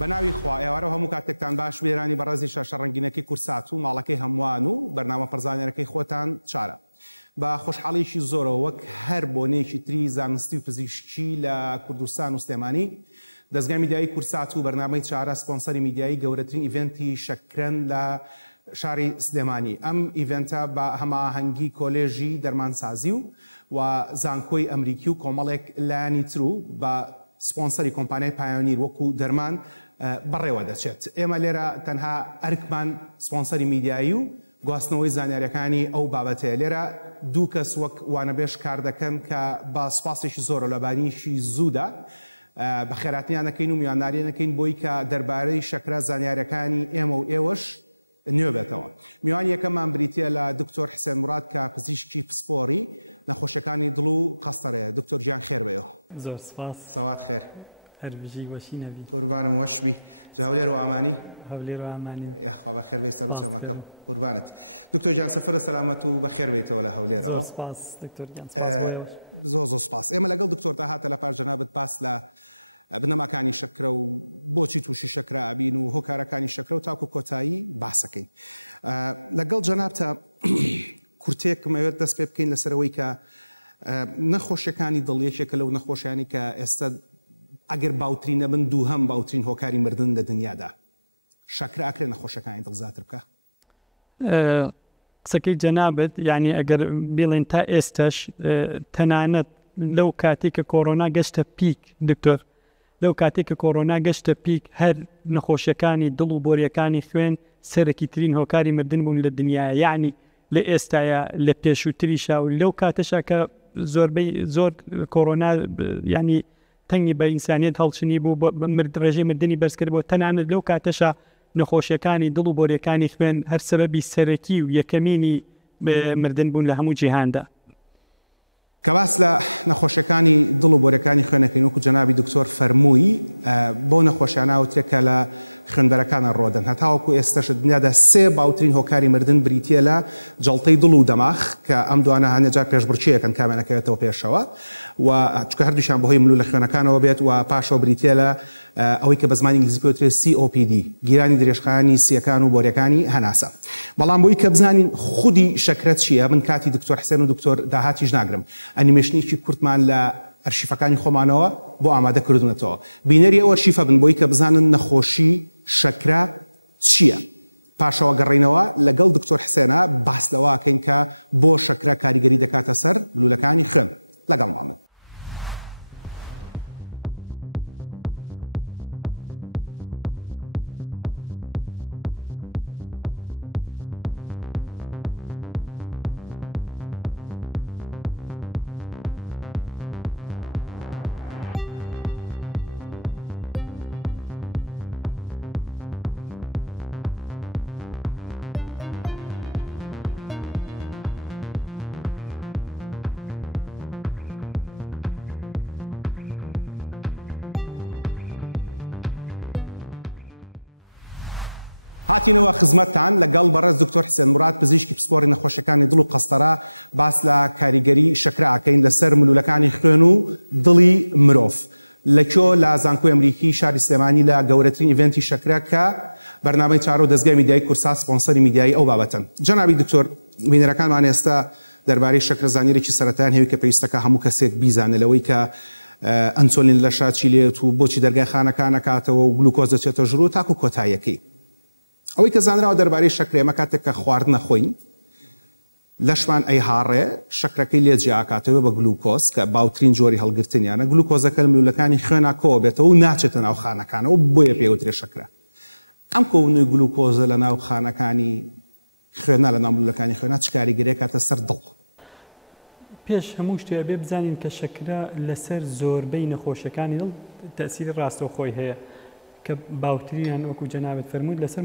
بەناوی خوا ئێوارە هەموو کاتێکتان باش وێرانی بەڕێزی شاشە ڕەنگینەکەی کورسات و ماڵەکەی هەمووان و بەرنامە پەرزانێرەکەی خۆتان چارە. بە خۆشحاڵیشی زۆرەوە وەک هەر بۆنێکی تری زانستی و پزیشکی لە کوردستان و سلێمانی دەستگای میدیایی کورسات و بەرنامەی چارە سپۆنسەری میدیایی گەورەترین ئیڤێنتی شەکرەن لە شاری سلێمانی. ئەم ئیڤێنتە بە هەماهەنگی کۆلێژی دەرمانسازی و زانکۆی ئەمریکی و کۆمەڵێک لایانی تر و بە سپۆنسەری کۆمپانیای پایۆنیر وەکو دەرمان بەڕێوە دەچێت. ئێمە لێرە تەنها ئەرکمان سپۆنسەری میدیایی و گواستنەوەی زانیاریەکانی ئەو بابەتەیە. لێرە دوو کەس وەک وانەبێش کار دەکەن کە بە سوپاسێکی زۆرە لەبارینیشی زوودا بە خێراتیان دەکەین و میوانداریان دەکەین بۆی کە دەربارەی شەکرە زانیاریەکانی ئێمە و ئێوەش نوێ بێتەوە. میوان یەکەممان بریتە لە دکتۆر حسێن مراد کە پزیشکی پسپۆری نەخۆشیەکانی دڵ و قەستەرەیە. دکتۆر گیان خێر بێەوە. زۆر سپاس. سەوات خێر. هەربژی وەشی نەبی. قوربانم وەشبی. هەولێر و ئامانی؟ هەولێر و ئامانی. یاخوا بەخێر بێ سەر بچەمەکەم. قوربانت. دکتۆر گیان سەفەرە سەلامەت و بەخێر بێتەوە لە هەولێرەوە. زۆر سپاس دکتۆر گیان. سپاس. زۆر سپاس. ئێمە لەگەڵ دکتۆردا هاتە لە پاش جەنابەت باس لە بنەماکانی شەکرە و بۆچی تووشی شەکرە ئابین و هۆکارەکانی شەکرە و تاکو کۆتایی باسەکەین. لەگەڵ جەنابتە کورتێکم ئەوێت دەست پێ بکەین لەسەرەوەی کە نەخۆشیەکانی دڵیەکێکە لەو نەخۆشیانی کە ئێستا ئەگەر باوترین نەبن دووهەم باوترین هۆکاری مردن لە دنیادا. شەکرە ئاکرێ نەخۆشیەکانی دڵزاتر بکە؟ قسەکەی جەنابەت یعنی ئەگەر بڵێن تا ئێستاش تەنانەت لەو کاتێک کە کۆڕۆنا گەشتە پیک دکتۆر لەو کاتێک کە کۆڕۆنا گەشتە پیک هەر نەخۆشیەکانی دڵ و بۆریەکانی خوێن سەرەکی ترین هۆکاری مردن بوون لە دنیاە. یعنی لە ئێستاە لە پێشووتریشا و لەو کاتەشا کە زۆر کۆڕۆنا ینی تەنگی بە ئینسانیت هەڵچنی بوو ڕێژەی مردنی بەرزکرد بۆ تەنانەت لەو کاتەشا نەخۆشیەکانی دڵ و بۆریەکانی خوێن هەر سەبەبی سەرەکی و یەکەمینی مردن بوون لە هەموو جیهاندا. کە باس لە نەخۆشیەکانی دڵ و بۆریەکانی خوێنەکەین وەکو جەنابی دکتۆر فەرمووی بۆ نەخۆشیاناوترێکە لە خوێنبەرەکانە ڕۆدەن. هەتاوەکو ئێستاش دنیادا سێ باوترین هۆکاری مردن بریتە لە جەڵتەی دڵ و دەماغ کە ئەم دوانە هەنێجار پێشبڕچیەکەن کامێنەکەوێتەوە پێشەوە و چکە هەردووشیان بەهۆی ملوو لە خوێنەکانەوە بێت و پاشەوە بریتە لە ئەوەی کە بە زمانی ئینگلیزی پێوترێت COPD گیرانی درێژخایانی سیەکان و بۆریەکانی هەناسە. بەڵام بۆی کە بزانین خودی شەکرە چییە من کاتی دکتۆر حسێن و دکتۆر داهاتیش ناگرم. ئەنیمێشنێکی کورتمان لە ئەرشیفەکانی خۆمانەوە بۆ ئامادەکردونەتەوە. بینەری ئەو ئەرشیفە بن بۆی کە بزانن نەخۆشی شەکرە چییە. پاشەوە گەڕینەوە لەگەڵ دکتۆر حسێنە باس لەوەکەین کە بۆ شەکرە کاریگەری دەکاتە سەر لولەکانی خوێن. لەگەڵ مامن. هاتینەوە خزمەتتان لەگەڵ بەڕێز دکتۆر حسێن مراد پزیشکی پسپۆری نەخۆشیەکانی دڵ و قەستەرە باس لە کاریگەری شەکرە ئەکەین لەسەر ملوولەکانی خوێن و دڵی مرۆڤ لەکۆ لە زانکۆی ئەمریکی شاری سلێمانی لە گەورەترین ئیڤێنتی شەکرە کە بەرنامەی چارە و دەستگای میدیایی کورسات سپۆنسەری میدیایی ئەو بابەتن. جەنابی دکتۆر بینەرەکانمان ئێستا دەربارەی شەکرە زانیارێکی سەرەتایان هەیە کە پێویستەکە هەموو کەسێک بیزانێت لەوەی کە ئەنسۆلین لە شاچی لێت و بۆچی دەرگای خانەکان نەکاتەوە و گلوکۆز دەچێتە ژوور و تاکو کۆتاییەکەی. ئەوەی کە زانراوە دەربارەی شەکرە ئێمە کاتێک کە خواردن نەخۆین لەشمان ئەیهاڕێ شەکرەکەی لێجیاکاتەوە بە گلوکۆز کە باوترین جۆری هەڵگرتنیانە گلوکۆزەکە لە ملوولەکانی خوێنە کۆ بێتەوە و ناچێتە ناو خانەکانەوە بۆیە پێوترێ شەکرە. ئەم کۆبوونەوەی گلوکۆزە لە ناو خانەکانی خوێنە لە ناو ملوولەکانی خوێنە چ کاریگەریەک کاتە سەر دڵ؟ پێش هەموو شتێ بێ بزانین کە شەکرە لەسەر زۆربەی نەخۆشیەکانی دڵ تەسیری ڕاستەوخۆی هەیە کە باوترینیان وەکو جەنابەت فەرمووت لەسەر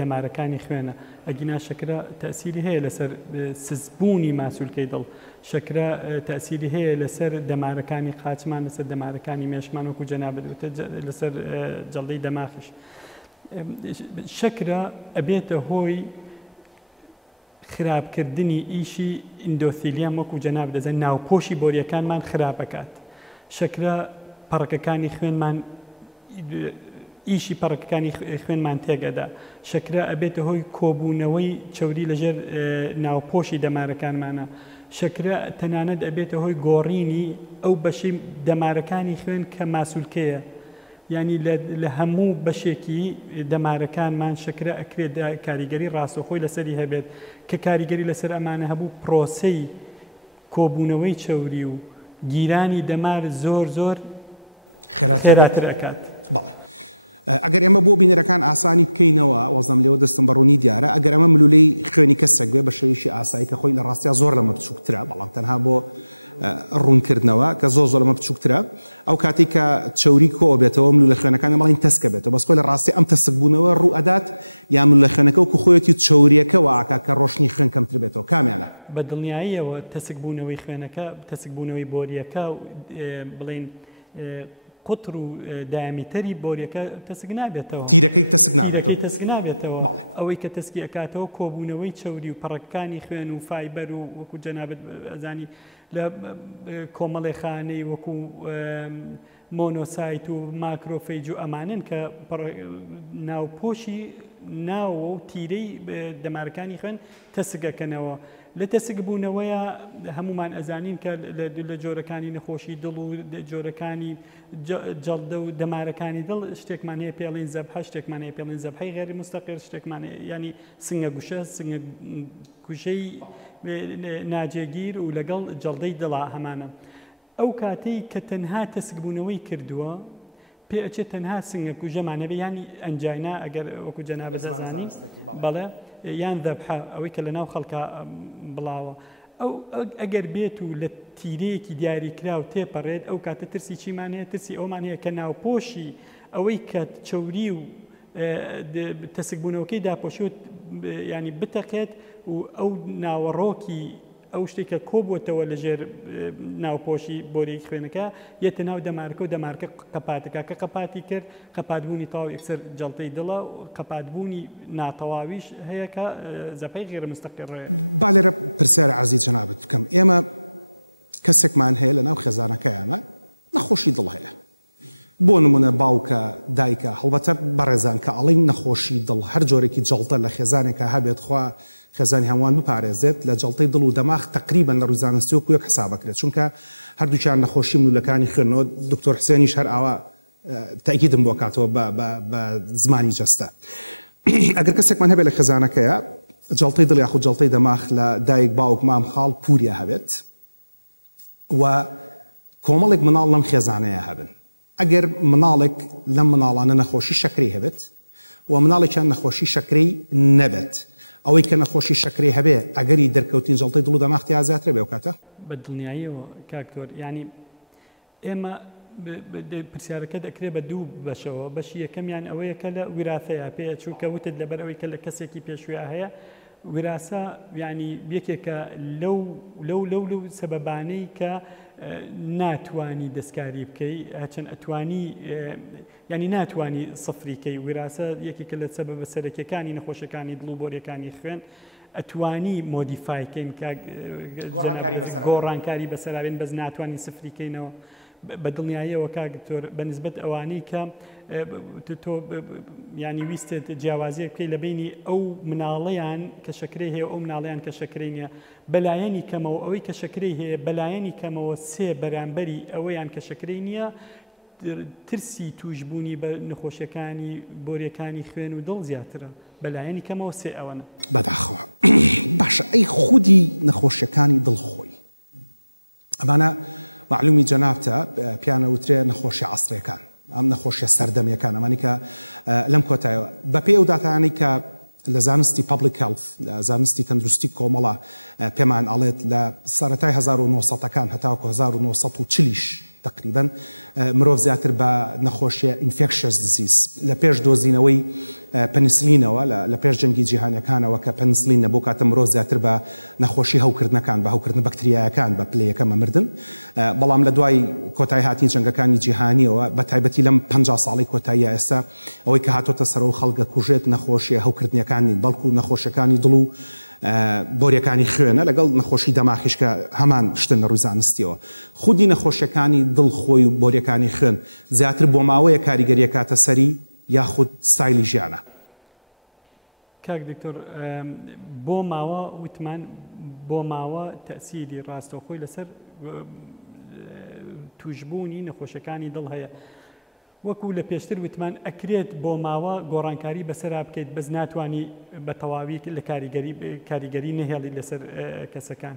دەمارەکانی خوێنە. ئەگینا شەکرە تەسیری هەیە لەسەر سزبوونی ماسوولکەی دڵ. شەکرە تەسیری هەیە لەسەر دەمارەکانی قاچمان لەسەر دەمارەکانی مێشمان وەکو جەنابەت لەسەر جەڵدەی دەماغش. شەکرە ئەبێتە هۆی خراپکردنی ئیشی ئیندۆثیلیەم وەکو جەناب دەزانین ناوپۆشی بۆریەکانمان خراپەکات. شەکرە پەڕەکەکانی خوێنمان ئیشی پەڕەکەکانی خوێنمان تێگەدا شەکرە ئەبێتە هۆی کۆبوونەوەی چەوری لەژێر ناوپۆشی دەمارەکانمانە شەکرە تەنانەت ئەبێتە هۆی گۆڕینی ئەو بەشی دەمارەکانی خوێن کە ماسوولکەیە ینی لە هەموو بەشێکی دەمارەکانمان شەکرە ئەکرێت کاریگەری ڕاستەوخۆی لەسەری هەبێت کە کاریگەری لەسەر ئەمانە هەبوو پرۆسەی کۆبوونەوەی چەوری و گیرانی دەمار زۆر خێراتر ئەکات. بەڵێ ئەگەر ئێمە بۆ بینەرەکان ئاسانی بکەینەوە وەزەم لێوە دەستم بەڕوونی دیارە ئەگەر ئەمە ملولەی خوێنی کەسێک بێ بە شێویشی ئاسایی کە خۆی لە ڕاستیا زۆر لەمە بچووکترە بەڵام تەنها بۆ ڕوونکردنەوە کە زۆر لەمە بچووکترە ئەو کاتی کە چەوری کۆ بێتەوە ملولە خوێنەکانی بەڵین تەسکە بێتەوە بەس خۆی لە ڕاستی ئەم تەسکبوونەوە ڕوو ئەدات یا ملولە خوێنەکە و خۆیەتی چەوریەکەەوە ئاکا کە ڕۆشنی خوێن کەمتر بێتەوە کامیانە بە دڵنیاییەوە تەسکبوونەوەی خوێنەکە تەسکبوونەوەی بۆریەکە بڵین قوتر و دایامیتەری بۆریەکە تەسک نابێتەوە تیرەکەی تەسک نابێتەوە ئەوەی کە تەسکی ئەکاتەوە کۆبوونەوەی چەوری و پەڕەکانی خوێن و فایبەر و وەکو جەنابەت ئەزانی لە کۆمەڵی خانەی وەکو مۆنۆسایت و ماکرۆفەیج و ئەمانن کە ناوپۆشی ناوە و تیرەی دەمارەکانی خوێن تەسکەکەنەوە لە تەسک بوونەوەیە هەمومان ئەزانین کە لە جۆرەکانی نەخۆشی دڵ و جۆرەکانی جەڵدە و دەمارەکانی دڵ شتێکمان هەیە پێڵین زەبحە شتێکمان هەیە پێڵین زەبحەی غێری مستەقیر شتێکمان ینی سنگە گوشە سنگە گوشەی ناجێگیر و لەگەڵ جەڵدەی دڵا هەمانە ئەو کاتەی کە تەنها تەسک بوونەوەی کردووە پێ ئەچێت تەنها سنگە کوژەمانەبێ ینی ئەنجاینا ئەگەر وەکو جەنابەت دەزانین بەڵێ یان دەبحە ئەوەی کە لە ناو خەڵکە بڵاوە ئەو ئەگەر بێت و لە تیرەیەکی دیاریکرا و تێپەڕێت ئەو کاتە ترسی چیمان هەیە ترسی ئەومان هەیە کە ناوپۆشی ئەوەی کە چەوری و تەسکبوونەوەکەی داپۆشیوت ینی بتەقێت و ئەو ناوەڕۆکی ئەو شتێکە کۆبووەتەوە لەژێر ناوپۆشی بۆریەکی خوێنەکە یەتە ناو دەمارکە و دەمارکە قەپاتەکە کە قەپاتی کرد قەپاتبوونی تەواو یەکسەر جەڵتەی دڵە و قەپاتبوونی ناتەواویش هەیە کە زەپەی غێرە مستەقیڕەیە. با لێرە پرسیارە عەرزی جەنابەت بکەم ئێمە کەسێکمان هەیە لە ناو خێزانەکەیانە نەخۆشی دڵ هەیە بۆ نمونە باوکە دایکە هەڵبەتە بەڕێزان کە ئەڵێن نەخۆشی دڵ هەر جۆرێکی جەڵتە لە خێزانێکە هەبێت خوا خێزانی هەمووان بپارێزێت لە جەڵتەی دڵ و دەماغ تقریبا لە ڕووی زانستی وەک حسابەکرێت چونکە هەردووچیان نەخۆشی ملولەکانی خوێنەوە دکتۆر حسێنیش هەر ئاوا تاکیدم بۆ کاتەوە بە زمانی جەستە ئەگەر کەسێکمان هەبێت لە خێزانەکەیە جەڵتەی دڵ یاخود جەڵتەی دەماغ لە دایک باوک مام خاڵ پوریە هەبێت و کۆمەڵێک مناڵ لەم خێزانەیە هەبن ئەگەر مناڵێک لەم مناڵانە نەخۆشی شەکرەی هەبێت و مناڵێکیان نەخۆشی شەکرەی نەبێت ئەوەی کە نەخۆشی شەکرەی هەبێ ئەگەری دەرکەوتین جەڵتەی دڵ و دەماغی ئازاترە بێ و کاتە بە دڵنیاییەوە کاکتۆر ینی ئێمە پرسیارەکە دەکرێت بە دوو بەشەوە بەشی یەکەمیان ئەوەیە کە لە وراثەیە پێ چووکە وتت لەبەر ئەوەی کە لە کەسێکی پێشووە هەیە وراثە ینی یەکێکە لەو سەبەبانەی کە ناتوانی دەستکاری بکەی هەچەند ئەتوانی ینی ناتوانی سفریکەی وراثە یەکێکە لە سەبەبە سەرەکیەکانی نەخۆشیەکانی دڵ و بۆریەکانی خوێن ئەتوانی مۆدیفایکەین گۆڕانکاری بەسەراوێن بەس ناتوانین سفریکەینەوە بە دڵنیاییەوە کاکتۆر بەنسبەت ئەوانەی کە تۆ ینی ویستت جیاوازیە بکەی لە بینی ئەو مناڵەیان کە شەکرەی هەیە ئەو مناڵیان کە شەکرەی نییە بەلایەنی کەمەوە ئەوەی کە شەکرەی هەیە بەلایەنی کەمەوە سێ بەرامبەری ئەوەیان کە شەکرەی نییە ترسی توشبوونی بە نەخۆشیەکانی بۆریەکانی خوێن و دڵ زیاترە بەلایەنی کەمەوە سێ ئەوەنە بەداخەوە باشە ئەی خودی نەخۆشیەکانی دڵخۆی ئەمانە معلومی جەنابتە پیانە وترێ نەخۆشی عەسریەکان ئەم نەخۆشیە سەردەمیەکان ئەمانی کە لەم کۆتایەوە بەپێ ئەو داتانەی کە لە زانستی پابلیک هێڵث لە زانستی تەندروستی کۆمەڵە پێمان ئەڵێت لە سەرەتای 1970ەکان هەتاوەکو 1940 تقریبا مرۆڤ زیاتر بە نەخۆشیە ئینفێکشەس دیزیز لە پێش دۆزینەوەی پەنسلینەوە لە پێش جەنگی جیهانیەکانەوە کە پەنسلین نەبوو کاتە مرۆڤ زیاتر بە نەخۆشی هەوکردنەکان بە هەوکردن بەکتریایەکان بە پلەیەکەمە مردن بەڵام لە دوای کۆتایی هاتین جەنگەکانی جیهانیەوە بە تایبەتی لەم 50 ساڵی کۆتاییە ئێستا ئەوەی کە هاتۆتە سەر و خەڵگە کوژێت نەخۆشیە هەوکردنیەکانی بەڵکو نەخۆشیەکانی دڵ و بۆریەکانی خوێنە لەگەڵ نەخۆشی دەماغیش کە هەمان شتن لە ڕووی زانستیەوە خودی نەخۆشیەکانی دڵ خۆی و بۆریەکانی خوێن زیاتر بۆ ماوەیە کاریگەریە کاتە سەری یاخود ستایلی ژیانە. کاک دکتۆر بۆ ماوە وتمان بۆ ماوە تەسیری ڕاستەوخۆی لەسەر توشبوونی نەخۆشەکانی دڵ هەیە. وەکو لە پێشتر وتمان ئەکرێت بۆ ماوە گۆڕانکاری بەسەر بکەیت بەس ناتوانانی بە تەواوی لە کاریگەری نەهێڵی لەسەر کەسەکان.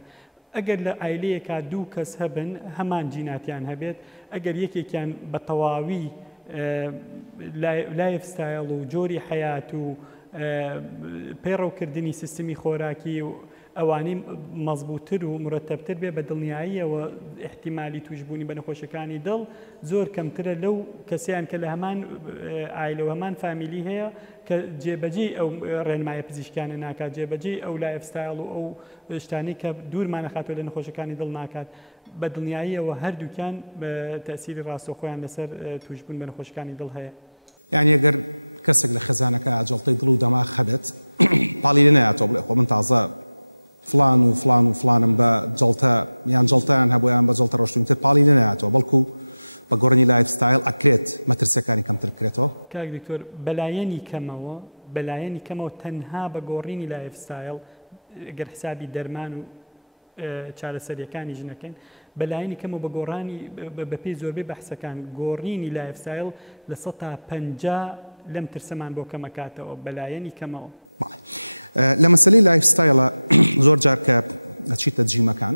ئەگەر لە ئایلەیەکا دوو کەس هەبن هەمان جیناتیان هەبێت، ئەگەر یەکێکیان بە تەواوی لایف ستایل و جۆری حەیات و پەیڕەوکردنی سیستمی خۆراکی و ئەوانەی مەزبووتر و مرتبتر بێ بە دڵنیاییەوە احتیمالی توشبوونی بە نەخۆشەکانی دڵ زۆر کەمترە لەو کەسیان کە لە هەمان ئایلە و هەمان فامیلی هەیە کە جێبەجێ ئەو ڕێنمایە پزیشکانە ناکات، جێبەجێ ئەو لایف ستایل و ئەو شتانەی کە دوورمانەخاتەوە لە نەخۆشەکانی دڵ ناکات. بە دڵنیاییەوە هەردووکیان بە تەسیری ڕاستەوخۆیان لەسەر توشبوون بە نەخۆشەکانی دڵ هەیە. یعنی ئەگەر کەسێک لە خێزانەکە جەڵتەی دڵ و دەماغ هەبێت پاڵی لێ نایاتەوە بڵێ خۆ من تازە فلان و فلان و فلانم بە جەڵتە یان جەڵتەیان هەبوویان بە جەڵتە ڕۆشتوتر پاڵی لێ نایاتەوە، بەڵکو بە گۆڕنی لایف ستایل ئەکرێت مەترسیەکانی کەمتر بکرێتەوە. کاک دکتۆر بەلایەنی کەمەوە تەنها بە گۆڕینی لایف ستایل ئەگەر حسابی دەرمان و چارەسەریەکانی ژنەکەن بەلایەنی کەمەوە بە گۆڕانی بە پێی زۆربەی بەحسەکان گۆڕینی لایف ستایل لە 150 لەم ترسەمان بۆ کەمەکاتەوە بەلایەنی کەمەوە. لە مەسەلەی لایف ستایلە زۆر جار کە ئەچیتە جیمەکان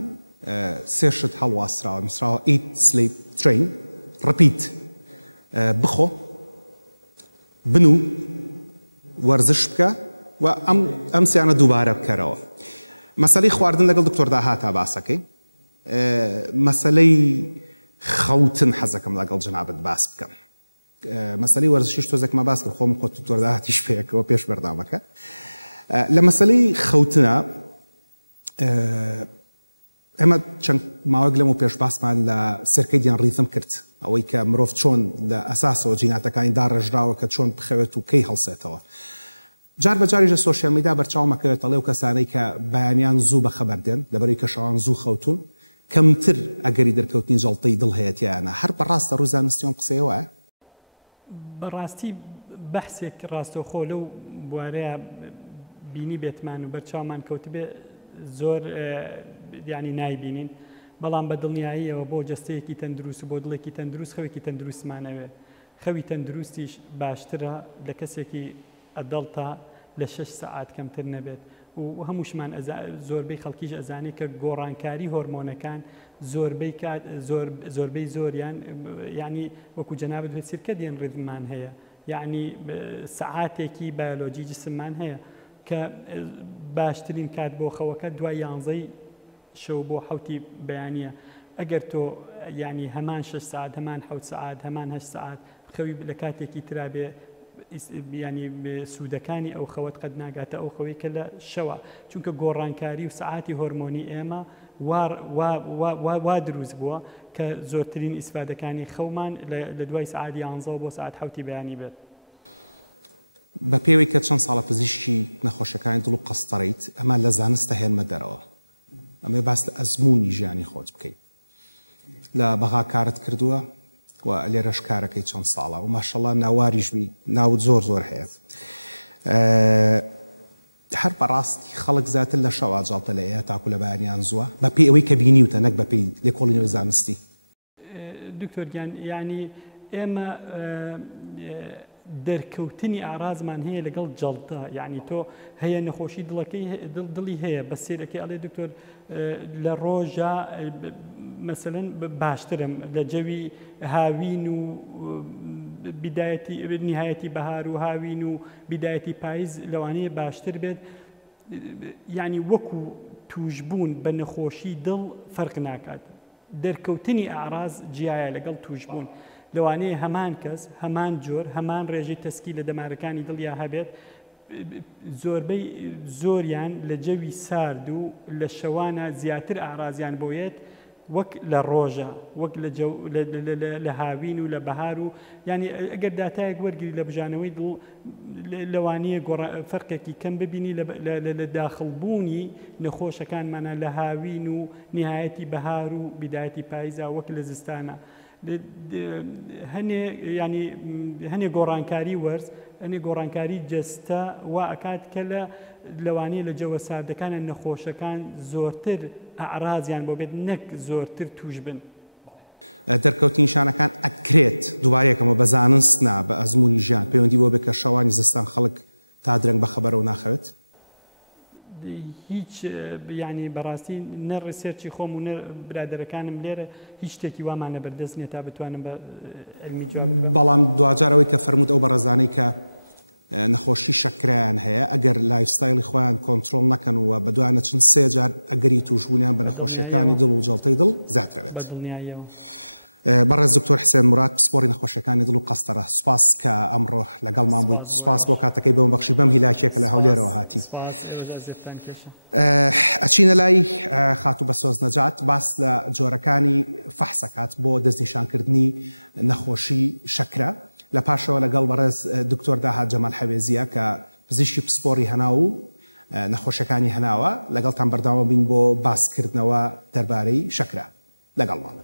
سێ شت هەڵواستراوە، نووسراوە ئیت سلیپ ترین، ڕپیت، بخۆ، بنوو، وەرزش بکە و ئەم سیانە دووبارە بکەرەوە. مەسەلەی خواردن لەگەڵ دکتۆر داهاتە باسەکەی، مەسەلەی خەوتن حەزەکەم لەگەڵ جەنابەت باس بکەم، مەسەلەی وەرزشیش تۆزێکمە باس کرد خۆم خۆت دکتۆر داهاتیش پێیەکەوە پێش بەردامەکە. لە مەسەلەی خەوتنە ئێمە چەند ماوەیەک لەم و پێش باسمان لە سەرکەیدیان ڕیتم کرد، ئەوەی کە مرۆڤ چۆن لە ئەساسەوە جیناتەکانی داڕێژراوە کە چۆن بخەوێت و کەی هەڵسێتەوە. جار بەجاریش لە سۆشیال میدیا بەرچاومەکەوێت ئەڵێ و کەسانەی کە بەیانیان زوو بەخەبەر دێن لەبەرەوەی کە شەوان زوو خەوتون کەمتر ئەگەری دەرکەوتنی جەڵتەی دڵ هەیەتیانە. هەر بەڕاستە ڕووی زانستیۆم قسەیەوە؟ بەڕاستی بەحسێک ڕاستەوخۆ لەو بوارەیە بینی بێتمان و بەرچاومان کەوتبێ زۆر یعنی نایبینین، بەڵام بە دڵنیاییەوە بۆ جەستەیەکی تەندروست و بۆ دڵێکی تەندروست خەوێکی تەندروستمانەوێ. خەوی تەندروستیش باشترە لە کەسێکی ئەدەڵتە لە 6 سەعات کەمتر نەبێت و هەمووشمان زۆربەی خەڵکیش ئەزانێت کە گۆڕانکاری هۆرمۆنەکان زۆربەی زۆریان یعنی وەکو جەنابەت بێت سیرکەدیان ڕێزمان هەیە، یعنی سەعاتێکی بایۆلۆجی جسممان هەیە کە باشترین کات بۆ خەوەکە دوای 11 شەو بۆ حوتی بەیانیە. ئەگەر تۆ یعنی هەمان 6 ساعت هەمان 7 ساعت هەمان 8 ساعت خەوی لە کاتێکی ترابێ ینی سوودەکانی ئەو خەوت قەت ناگاتە ئەو خەوەی کە لە شەوە، چونکە گۆڕانکاری و سعاتی هۆرمۆنی ئێمە وا دروست بووە کە زۆرترین ئیسفادەکانی خەومان لە دوای سعات 11 بۆ سعات 7 بەیانی بێت. بە پێوەی کە چەند ساڵە پزیشکی نەخۆشەکانی دڵ و قەستەڕیت ئەمە لە زانستە هێنمە دەرەوە، ئەمێ باس لە ئەزمموی ژیانی خۆت بکەیت. لە بەغا کارت کردووە و لێرەش کارەکەی چەند ساڵە و ماشەڵڵا ناواریشبی ناوت زۆر هەیە. هەر بەڕاستی خەڵک زیاتر لە شەوا جاڵتە لە ئێە تاکو لە بەیانیان زووە بە پێی ئەوەی کە بینیوتە نەک بە پێی لێکۆڵینەوەی زانستی. دکتۆرگیان یعنی ئێمە دەرکەوتنی ئارازمان هەیە لەگەڵ جەڵتە، یعنی تۆ هەیە نەخۆشی دڵی هەیە بە سێرەکەی ئەڵێ دکتۆر لە ڕۆژە مەسەلەن باشترم لە جەوی هاوین و نهایەتی بەهار و هاوین و بیدایەتی پاییز لەوانەیە باشتر بێت. یعنی وەکو توشبوون بە نەخۆشی دڵ فەرق ناکات، دەرکەوتنی ئاراز جیایە لەگەڵ توشبوون. لەوانەیە هەمان کەس هەمان جۆر هەمان ڕێژەی تەسکی لە دەمارەکانی دڵیا هەبێت، زۆربەی زۆریان لە جەوی سارد و لە شەوانە زیاتر ئارازیان بۆیێت وەک لە ڕۆژە، وەک لە هاوین و لە بەهار و ینی ئەگەر داتایەک وەرگری لە بژانەوەی دڵ لەوانەیە فەرقێکی کەم ببینی لە داخڵبوونی نەخۆشەکانمانە لە هاوین و نهایەتی بەهار و بیدایەتی پاییزە وەک لە زستانە. هەنێ ینی هەنێ گۆڕانکاری وەرز ئەنێ گۆڕانکاری جەستە وا ئەکات کە لە لەوانەیە لە جەوە ساردەکانە نەخۆشەکان زۆرتر ئەعرازیان بۆ بێت نەک زۆرتر توش بن. دەرکەوتی نیشانەکان ئەکرێت دووبارەیەکەمە بە زانستنا بە ئەزمموی ژیان پەیوەندی بۆ بێت کە شەوانی زستان خەڵک تا درەنگ بەخەبەرەوە ناخەوێت؟ هیچ ینی بەڕاستی نە ڕسێرچی خۆم و برادەرەکانم لێرە هیچ شتێکی وامانە بەردەست نیە تا بتوانم بە بەڵام دوجارەوەی کە فەرمووت ئەو بەڕێزانەی کە نەخۆشی شەکرایان هەیە ئەگەر لایفستایلی خۆیان کۆنتترۆل نەکەن و بە دوانە چند سێجار ئەگەری توشبوونیان بە نەخۆشیەکانی دڵ و جەڵتەی دڵ زیاترەوێت. بەڕێز دکتۆر حسێن موراد پسپۆری نەخۆشیەکانی دڵ و قەستەرە سوپاس کە ئەمڕۆ لەگەڵمان بوویت. سوپاس بۆ کاتەکەی بەم بەخشی بەم هیلاکێکە لە هەولێرەوە هاتی. ئەچینە لای خاتوو بەسۆز نەجات باس لە جۆرەکانی فەحسەکات بۆ دەستنیشانکردنی نەخۆشی شەکرە. لە پاشەوە لەگەڵ بەڕێز دکتۆر داهات جەمال حەوێزیە کە پزیشکی پسپۆری هەنا و نەخۆشیەکانی هەناوە لەگەڵتان بەرداوە بین بۆ باسکردنەوە دەربارەی شەکرە لەگەڵمانە.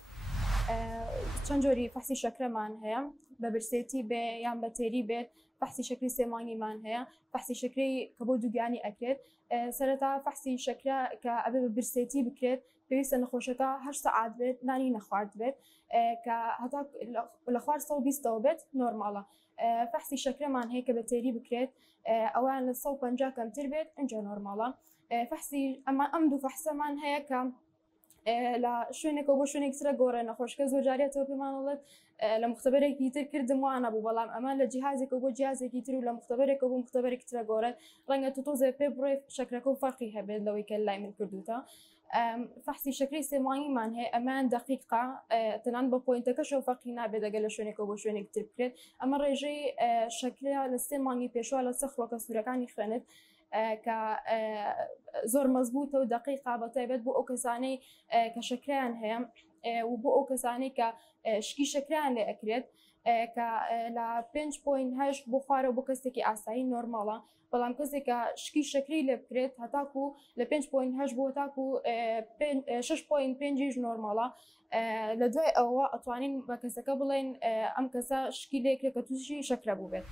چەند جۆری فەحسی شەکرەمان هەیە بە برسێتی بێ یان بە تێری بێت. فەحسی شەکری سێمانگیمان هەیە، فەحسی شەکری کە بۆ دووگیانی ئەکرێت. سەرەتا فەحسی شەکرە کە ئەبێ بە برسێتی بکرێت پێویستە نەخۆشەکە 8 سەعات بێت نانی نەخوارد بێت کە هەتا لە خوار 120ەوە بێت نۆرماڵە. فەحسی شەکرەمان هەیە کە بە تێری بکرێت ئەوان لە 150 کەمتر بێت ئەنجا نۆرماڵە. فەحسی ئەم دوو فەحسەمان هەیە کە لە شوێنێکەوە بۆ شوێنێک ترە گۆڕێ نەخۆشکە زۆر جارێتەوە پێمانڵێت لە مختبەرێکی تر کردم وانە بوو بەڵام ئەمان لە جیهازێکە بۆ جیازێکی تر و لە مختبەرێکە بۆ مختبەرێکی ترە گۆڕێت ڕەنگە تو تۆزێ پێ بڕێ شەکرەکە و فەرقی هەبێت لەوەی کە لای من کردوتە. فەحسی شەکری سێمانگیمان هەیە ئەمان دقیقا تەنان بە پۆینتەکەشەوە فەرقی نابێت دەگەل لە شوێنێکەوە بۆ شوێنێک تر بکرێت. ئەمە ڕێژەی شەکرە لە 3 مانگی پێشوە لە سەر خڕۆکە سوورەکانی خوێنێت کە زۆر مەزبوطە و دقیقا بە تایبەت بۆ ئەو کەسانەی کە شەکریان هەیە و بۆ ئەو کەسانەی کە شکی شەکریان لێ ئەکرێت کە لە 5.8 بۆ خوارە بۆ کەسێکی ئاسایی نۆرماڵە بەڵام کەسێک کە شکی شەکری لێ بکرێت هەتاکو لە 5.8 بۆ تاکو 6.5 نۆرماڵە. لە دوای ئەوە ئەتوانین بە کەسەکە بڵێن ئەم کەسە شکی لێکرێت کە تووشی شەکرە بوو بێت.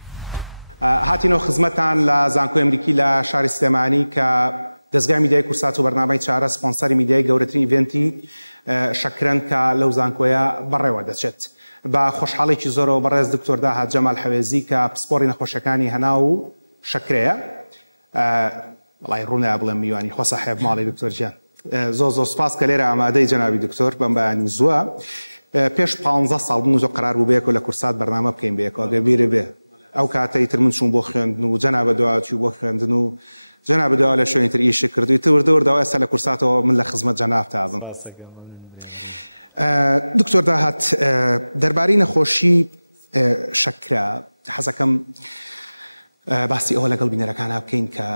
هاتینەوە خزمەتان لە زانکۆی ئەمریکی لە شاری سلێمانی کە دەستگای میدیای کورسات و بەرنامەی چارە سپۆنسەری میدیای گەورەترین ئیڤێنتی شەکرەن کە لەو زانکۆیە بەڕێوە دەچێت. بە خۆشحاڵێکی زۆرەوە بەڕێز دکتۆر داهات جەمال حەوێزی کە پسپۆری نەخۆشیەکانی هەنا و شەکرەیە. وڵای ڕوونە بڵێم میوانی خۆ ساحێب ماڵی دکتۆر گیان. زۆر سوپاس کە لێرە ئامادەی جەنابی دکتۆر بەم بەیانی زووە. پێش 15 ساڵ بوو زۆر قەرار بوو بەیەکەوە لە کورسات بەرنامە بکەین بەیەکەوە ئەگەر بیرە بێ ئەو کاتەی تر من چوون بۆ خوێندن و جەنابە دواچوو بۆ خوێندن و جەنابە دوا لە شوێنی تر ئیشی کردووی وردەوردەوە ئێستا لە کورساتەوە من لە خزمەت جەناب تابم. دکتۆر داهات دەربارەی نەخۆشی شەکرە حەزەکەم باسی ئەوە لەگەڵ بینەرەکانە بکەین کە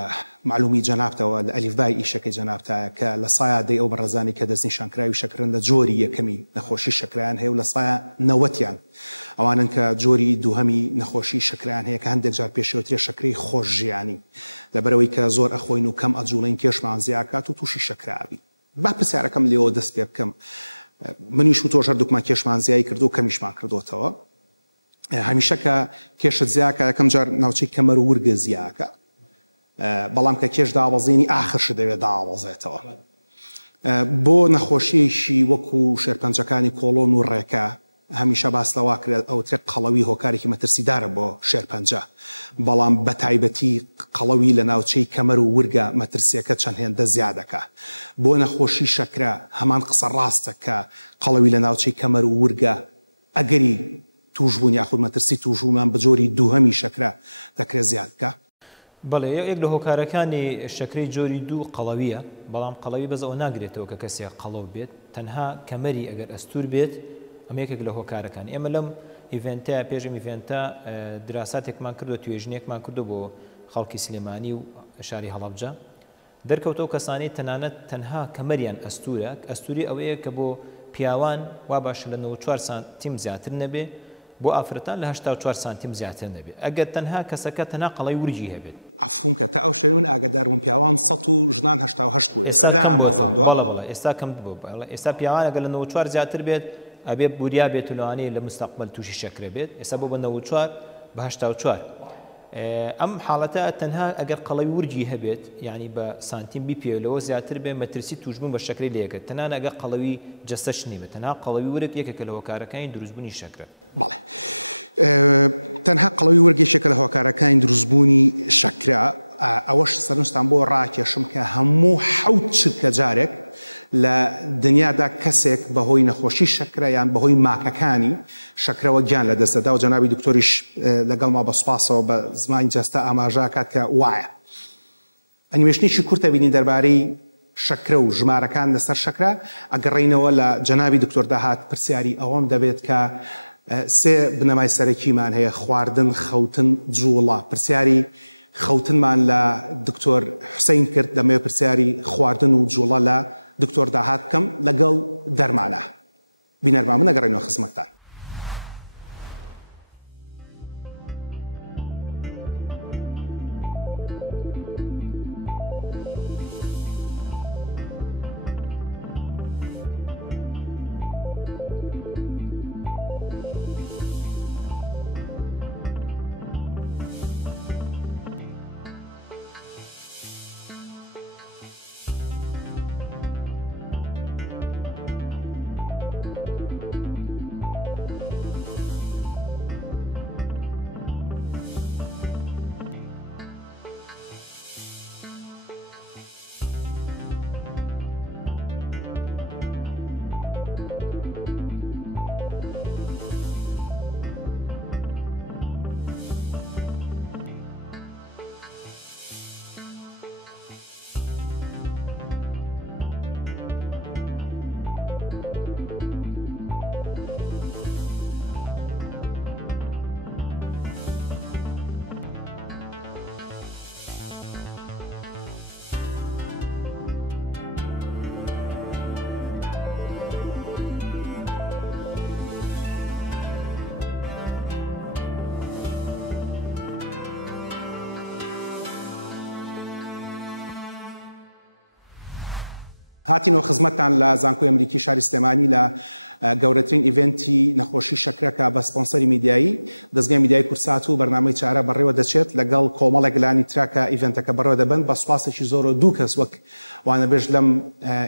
معلومی جەنابتەوە لە ئەلیفبای ئیشەکەی جەنابتایە کە لە سایە دەی ئەو بەڕێزانی کە دەستنیشانکراوی شەکرن لە جۆری یەکەمی نەخۆشی شەکرایان هەیە و لە سایە 90یان ئەوانن کە جۆری دووهەمی نەخۆشی شەکرایان هەیە کە هەندێک جار پێشەوەترێ شەکرەی خۆشژیانی لەبەرەوەی کە زۆر ئەخۆین و کەم ئەجوڵین کێشمان زیاکات و تووشی شەکراوی. با پرسیارەکەم لێەوە دەست پێ بکەم منیش و تۆش هەردووکمان کێشمان زیایی کردو و کەمیشمان کردوتەوە. هەمیشە کە کێشت زیاکە یەکەم جار ناوچەی کەمەر و ورگە زیاکە بەڵام کە کێش داوەزێنی ئاخرش دەوێت داوەزێتەوە. بۆ نەخۆشیەیشی وەکو شێرپەنجەکانی کۆڵۆن و ڕێکە هەمیشە باس لەوا کرێت ئەوترێت قەڵەوی هۆکارێکی مەترسیدارە بۆ شێرپەنجە بەڵام بە تایبەتی قەڵەوی لە ناوچەی کەمەر و ورگە مەترسیەکە چەند هێندە زیادەکە. بۆ نەخۆشی شەکرە هەمان قسە ڕاستە کە قەڵەوی لە ناوچەی کەمەر و ورگە ئەگەری توشبوون یاخود مەترسی توشبوونمان بە جۆری دووهەمی شەکرە دەکرێت زیاد بکە. بەڵێ یەک لە هۆکارەکانی شەکرەی جۆری دوو قەڵەویە بەڵام قەڵەوی بەزەوە ناگرێتەوە کە کەسێک قەڵەو بێت تەنها کەمەری ئەگەر ئەستور بێت ئەمە یەکێک لە هۆکارەکانی ئێمە لەم ئیڤێنتە پێشم ئیڤێنتە دراساتێکمان کردو توێژنێکمان کردو بۆ خەڵکی سلێمانی و شاری هەڵەبجە دەرکەوتەوە کەسانی تەنها کەمەریان ئەستورە ئەستوری ئەوەیە کە بۆ پیاوان وا باشە لە 94 سانتیم زیاتر نەبێ بۆ ئافرەتان لە 84 سانتیم زیاتر نەبێت ئەگەر تەنها کەسەکە تەنها قەڵەی ورجی هەبێت. عفوم کە تا ئەو شەوی من ئاگاداربووم پیاوان 100 و ژنان 88 بوو ئێستا دایان بەزاندووە ئێستا کەم بوو ئێستا پیاوان ئەگەر لە 94 زیاتر بێت ئەبێ بوریا بێت لەوانەیە لە مستەقبل تووشی شەکرە بێت ئێستا بۆ بە 94 بە 84 ئەم حاڵەتە تەنها ئەگەر قەڵەوی ورجی هەبێت یعنی بە سانتیم بیپێلەوە زیاتر بێ مەترسی توشبوون بە شەکرەی لەیەکە تەنها ئەگەر قەڵەوی جەستەش نیبێت تەنها قەڵەوی ورک یەکێکە لە هۆکارەکانی دروستبوونی شەکرە بەڵێ تەنها قەڵەوی وەرگێکێکە لە هۆکارەکانی دروستبوونی شەکرە ئەوەش سەرنجتان بۆ ڕاکێشم کە هەموو حەوت چرکە جارێک لە دنیادا کەسێک بەهۆی نەخۆشی شەکرە یان بەهۆی ماکەکانی شەکرەوە گیان لە دەستدەدا و جەنابی دکتۆریش لەگەڵ ما بەسپاسەوە بە زمانی جەستە ئاماژە کات کە وایە ئەنیمێشتێکی کورتە بینی دەربارەی شەکرە و ژمارەکان لەسەر شەکرە ئەگەڕێینەوە لە جەنابی دکتۆر داهات پرسیاری ئەوەم دەبێت کە سێ بنەمای سەرەکیمان هەیە خواردن خەوتن جوڵە پرسیاری خەوتنمان لە دکتۆر حوسەین کرد دەمەوێت پرسیاری خواردن و جوڵە لە دکتۆر داهات بکەم لەگەڵ دەرمانە بینەرمان من ئەگەڕێنەوە خزمەتتان هاتینەوە خزمەتتان لە زانکۆی ئەمریکی شاری سلێمانی لە گەورەترین ئیڤنتی نەخۆشی شەکرەکە بە سپۆنسەری میدیایی دەستگای میدیای کورسات و بەرنامەی چارە بەڕێوە دەچێت لەگەڵ کۆمەڵێک لانی تراکە ئیڤنتەکە بەڕێوە دەبن بە سوپاسێکی زۆر و دوو کەس وەک وانەبێژ لەم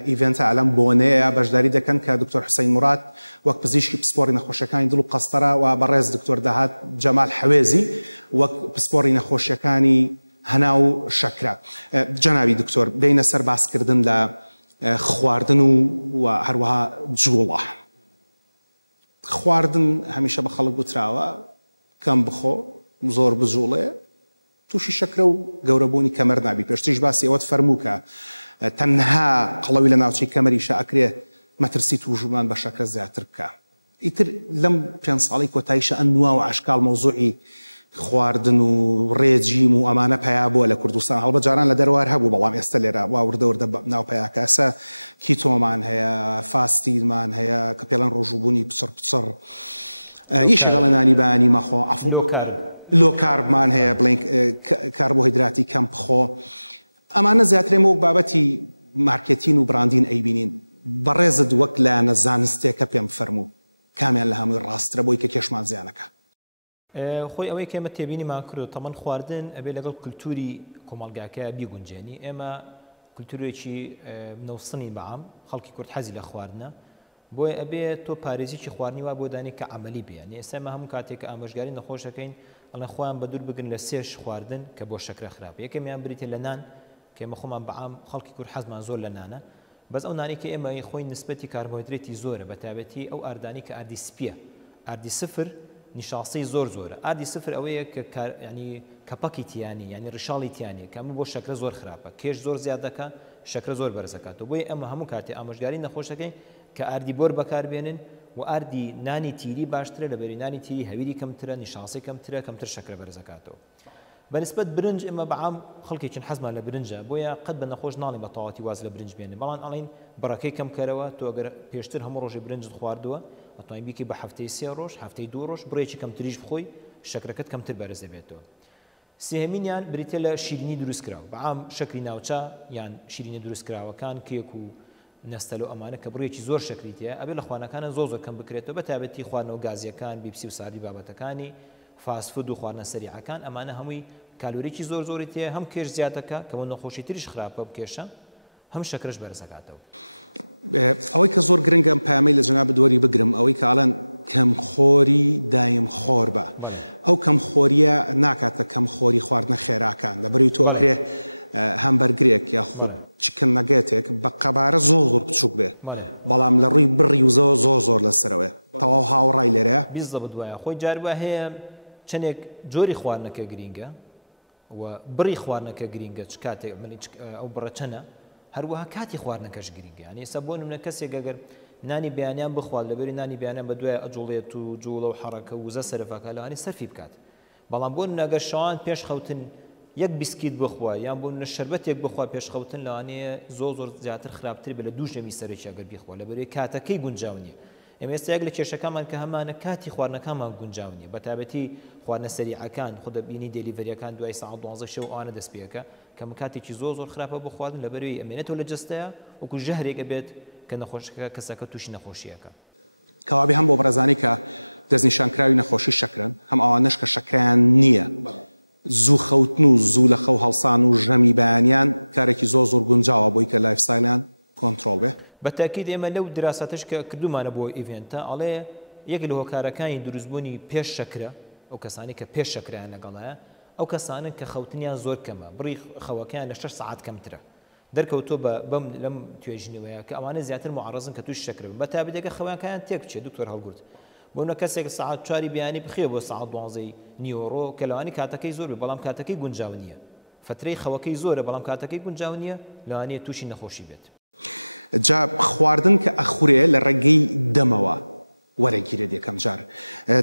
ئیڤنتە ئەلەم بۆنەیە بەشداری دەکەن کە دکتۆر حوسەین موراد وەک پزیشکی پسپۆڕی نەخۆشیەکانی دڵ و قەستەرە و بەڕێز دکتۆر داهات جەمال حەوێزی وەک پسپۆڕی نەخۆشیەکانی هەنا و شەکرە جەنابی دکتۆر بینە سەر باسکردن لە خواردن و هەروەها جوڵە خواردن هەمیشە بە خەڵک گوتراوە کەم بخۆ زۆر بجوڵێ تووشی شەکرە و گەورەبوونی کەمەر نابی پێشتیش باسی ئەوەت فەرموو کە تەنها قەڵەوی لە ناوچەی کەمەریشە ئەکرێ مەترسی تووژمان بە شەکرە زیاتر بکە ئیتر لەم پێنج ساڵی کۆتاییشە ئەنوا و عەشکاڵ مەوزوعی خواردن و ڕێجیم و ئەمانە پیا بووە لە کوردستان هەڵبەت جاران لە دەروار هەبوو بەڵام ئێستا لێرە واوردەوردە ناو پیاکەسە کیتۆمان هەیە فاستیدمان هەیە کە پێڵەن ڕۆژوبوونی پچڕ پچڕ یەشێگەڵە نانی بانی مەخۆ ئەفون لۆ کاربمان هەیە بڵین کاربۆهیدراتی کەم بخۆ ئەمانە زیاترێمە وەک بابەتی مارکێتین و براندین ئەیبینین بەڕێزت وەک لایەنە زانستێکە پێم فەرموو کامیان لە هەمووی ڕاسترە بۆی کە کێشمان زیانەکە خۆی ئەوەی کێمە تێبینیمان کرد تەمەەن خواردن ئەبێ لەگەڵ کولتوری کۆمەڵگاکە بیگونجێنی ئێمە کولتورێکی نەوسنی بەعام خەڵکی کورد حەزی لە خواردنە بۆیە ئەبێ تۆ پارێزیی خواردنی وا بۆ دانی کە عملی بێنی ئێستا هەموو کاتێک ئامۆژگاری نەخۆشەکەین ئەڵێ خۆیان بە دوور بگن لە سێش خواردن کە بۆ شەکرە خراپە یەکەمیان بریتە لە نان کە ئێمە خۆمان بەعام خەڵکی کورد حەزمان زۆر لە نانە بەس ئەو نانی کە ئێمە خۆی نسبەتی کاربۆهیدرێتی زۆرە بە تایبەتی ئەو ئاردانی کە ئاردی سپیە ئاردی سفر نیشاسی زۆرە ئاردی سفر ئەوەیە کە ینی کەپەکی تیانی ینی ڕشاڵی تیانی کە ئەمە بۆ شەکرە زۆر خراپە کێش زۆر زیاد دەکە شەکرە زۆر بەرزەکاتەوە بۆیە ئەمە هەموو کاتێ ئامۆژگاری نەخۆشەکەین کە ئاردی بۆر بەکاربێنن و ئاردی نانی تیری باشترە لەبەری نانی تیری هەویری کەمترە نیشاسی کەمتر شەکرە بەرزەکاتەوە بەنسبەت برنج ئێمە بەعام خەڵکێکین حەزمان لە برنجە بۆیە قەت بە نەخۆش ناڵی بە تەواوەتی واز لە برنج بێنن بەڵام ئەڵێن بەڕەکەی کەم کەرەوە تۆ ئەگەر پێشتر هەموو ڕۆژی برنجت خواردووە ئەتوانین بیکەی بە هەفتەی 3 ڕۆژ هەفتەی 2 ڕۆژ بڕێکی کەمتریش بخۆی شەکرەکەت کەمتر بەرز دەبێتەوە سێهەمینیان بریتە لە شیرینی دروستکراوە بەعام شەکری ناوچە یان شیرینی دروستکراوەکان کێک و نستەلو ئەمانە کە بڕێکی زۆر شکریتە ئەبێ لە خوانەکانە زۆر کەم بکرێتەوە بە تایبەتی خواردنەوە گازیەکان بیپسی و ساری بابەتەکانی فاسفود و خواردنە سەریعەکان ئەمانە هەمووی کالۆریکی زۆری تێ هەم کێش زیاتەکە کە نەخۆشی تریش خراپە بکێشە هەم شەکرش بەرزەکاتەوە. ئەوەی کە زۆر گرنگم پامەی لە جەناب دووەری بگرم ئەوەی کاڵەن کەمخۆری دایم خۆر بە ئەو کەمخۆریە ناکاتە کەمخۆری خواردنە خێراکان لەبەری تۆ ئەکرێ هەمبەرگرێک یا خود چکن نەگێتێک بە قەبارە زۆر بچووک بێ بەڵام لە ڕووی بڕی و زۆر لەسەرەوەی تەواو هاوڕای لێرەیە بیزە بدوایە خۆی جاروە هەیە چەندێک جۆری خواردنەکە گرینگە و بڕی خواردنەکە گرینگە چ کاتێک ئەو بڕە چەنە هەروەها کاتی خواردنەکەش گرینگە ینی ئێستا بۆ نمونە کەسێک ئەگەر نانی بەیانیان بخوات لەبەری نانی بەیانیان بە دوای ئەجوڵێت و جوڵە و حەڕەکە و وزە سەرفەکە لەوانی سەرفی بکات بەڵام بۆ نمونە ئەگەر شەوان پێش خەوتن یەک بیسکیت بخوا یان بۆ نمونە شەربەتێک بخوا پێش خەوتن لەوانەیە زۆر زیاتر خراپتر بێت لە دوو ژەمی سەرەکی ئەگەر بیخوا لەبەرەوەی کاتەکەی گونجاو نییە. ئێمە ئێستا یەک لە کێشەکەمان کە هەمانە کاتی خواردنەکانمان گونجاو نییە بە تایبەتی خواردنە سەریعەکان خودە بینی دێلیڤەریەکان دوای ساعت 12 شەو ئەوانە دەست پێەکە کەم کاتێکی زۆر خراپە بۆ خواردن لەبەرەوەی ئەمێنێتەوە لە جستەیە وەکو ژەهرێکە بێت کە نەخۆشەکە کەسەکە تووشی نەخۆشیەکە. کەوابی هەم بۆ بەڕێزانی کە دەستنیشانکراوی نەخۆشی شەکرن هەم ئەوانەش کە شەکریان نییە زوو خەوتن و زوو لە خەو هەڵسان و ژەمی بەیانیان کارێکی زۆر گونجاوە بۆی کە لایفستایلیان کۆنتڕۆڵ بێ. بەتاکید ئێمە لەو دراساتش کە کردومانە بۆ ئیڤێنتە ئەڵێ یەک لە هۆکارەکانی دروستبوونی پێش شەکرە ئەو کەسانی کە پێش شەکریان لەگەڵایە ئەو کەسانن کە خەوتنیان زۆر کەمە بڕی خەوەکەیان لە 6 ساعت کەمترە دەرکەوتۆ بەم لەم توێژینەوەیە کە ئەوانە زیاتر معڕزن کە توش شەکر بن بە تایبەتێکە خەوەکەیان تێک بچێت دکتۆر هەڵگورت بۆ نە کەسێک ساعت 4 بیانی بخێ بۆ ساعت 12 نیۆڕۆ کە لەوانی کاتەکەی زۆر بەڵام کاتەکەی گونجاو نییە فترەی خەوەکەی زۆرە بەڵام کاتەکەی گونجاو نییە لەوانەیە تووشی نەخۆشی بێت. جا خواردن کە ئەخورێ لە ڕێگەی دەمەوە وەرەگیرێت یەکەم جار.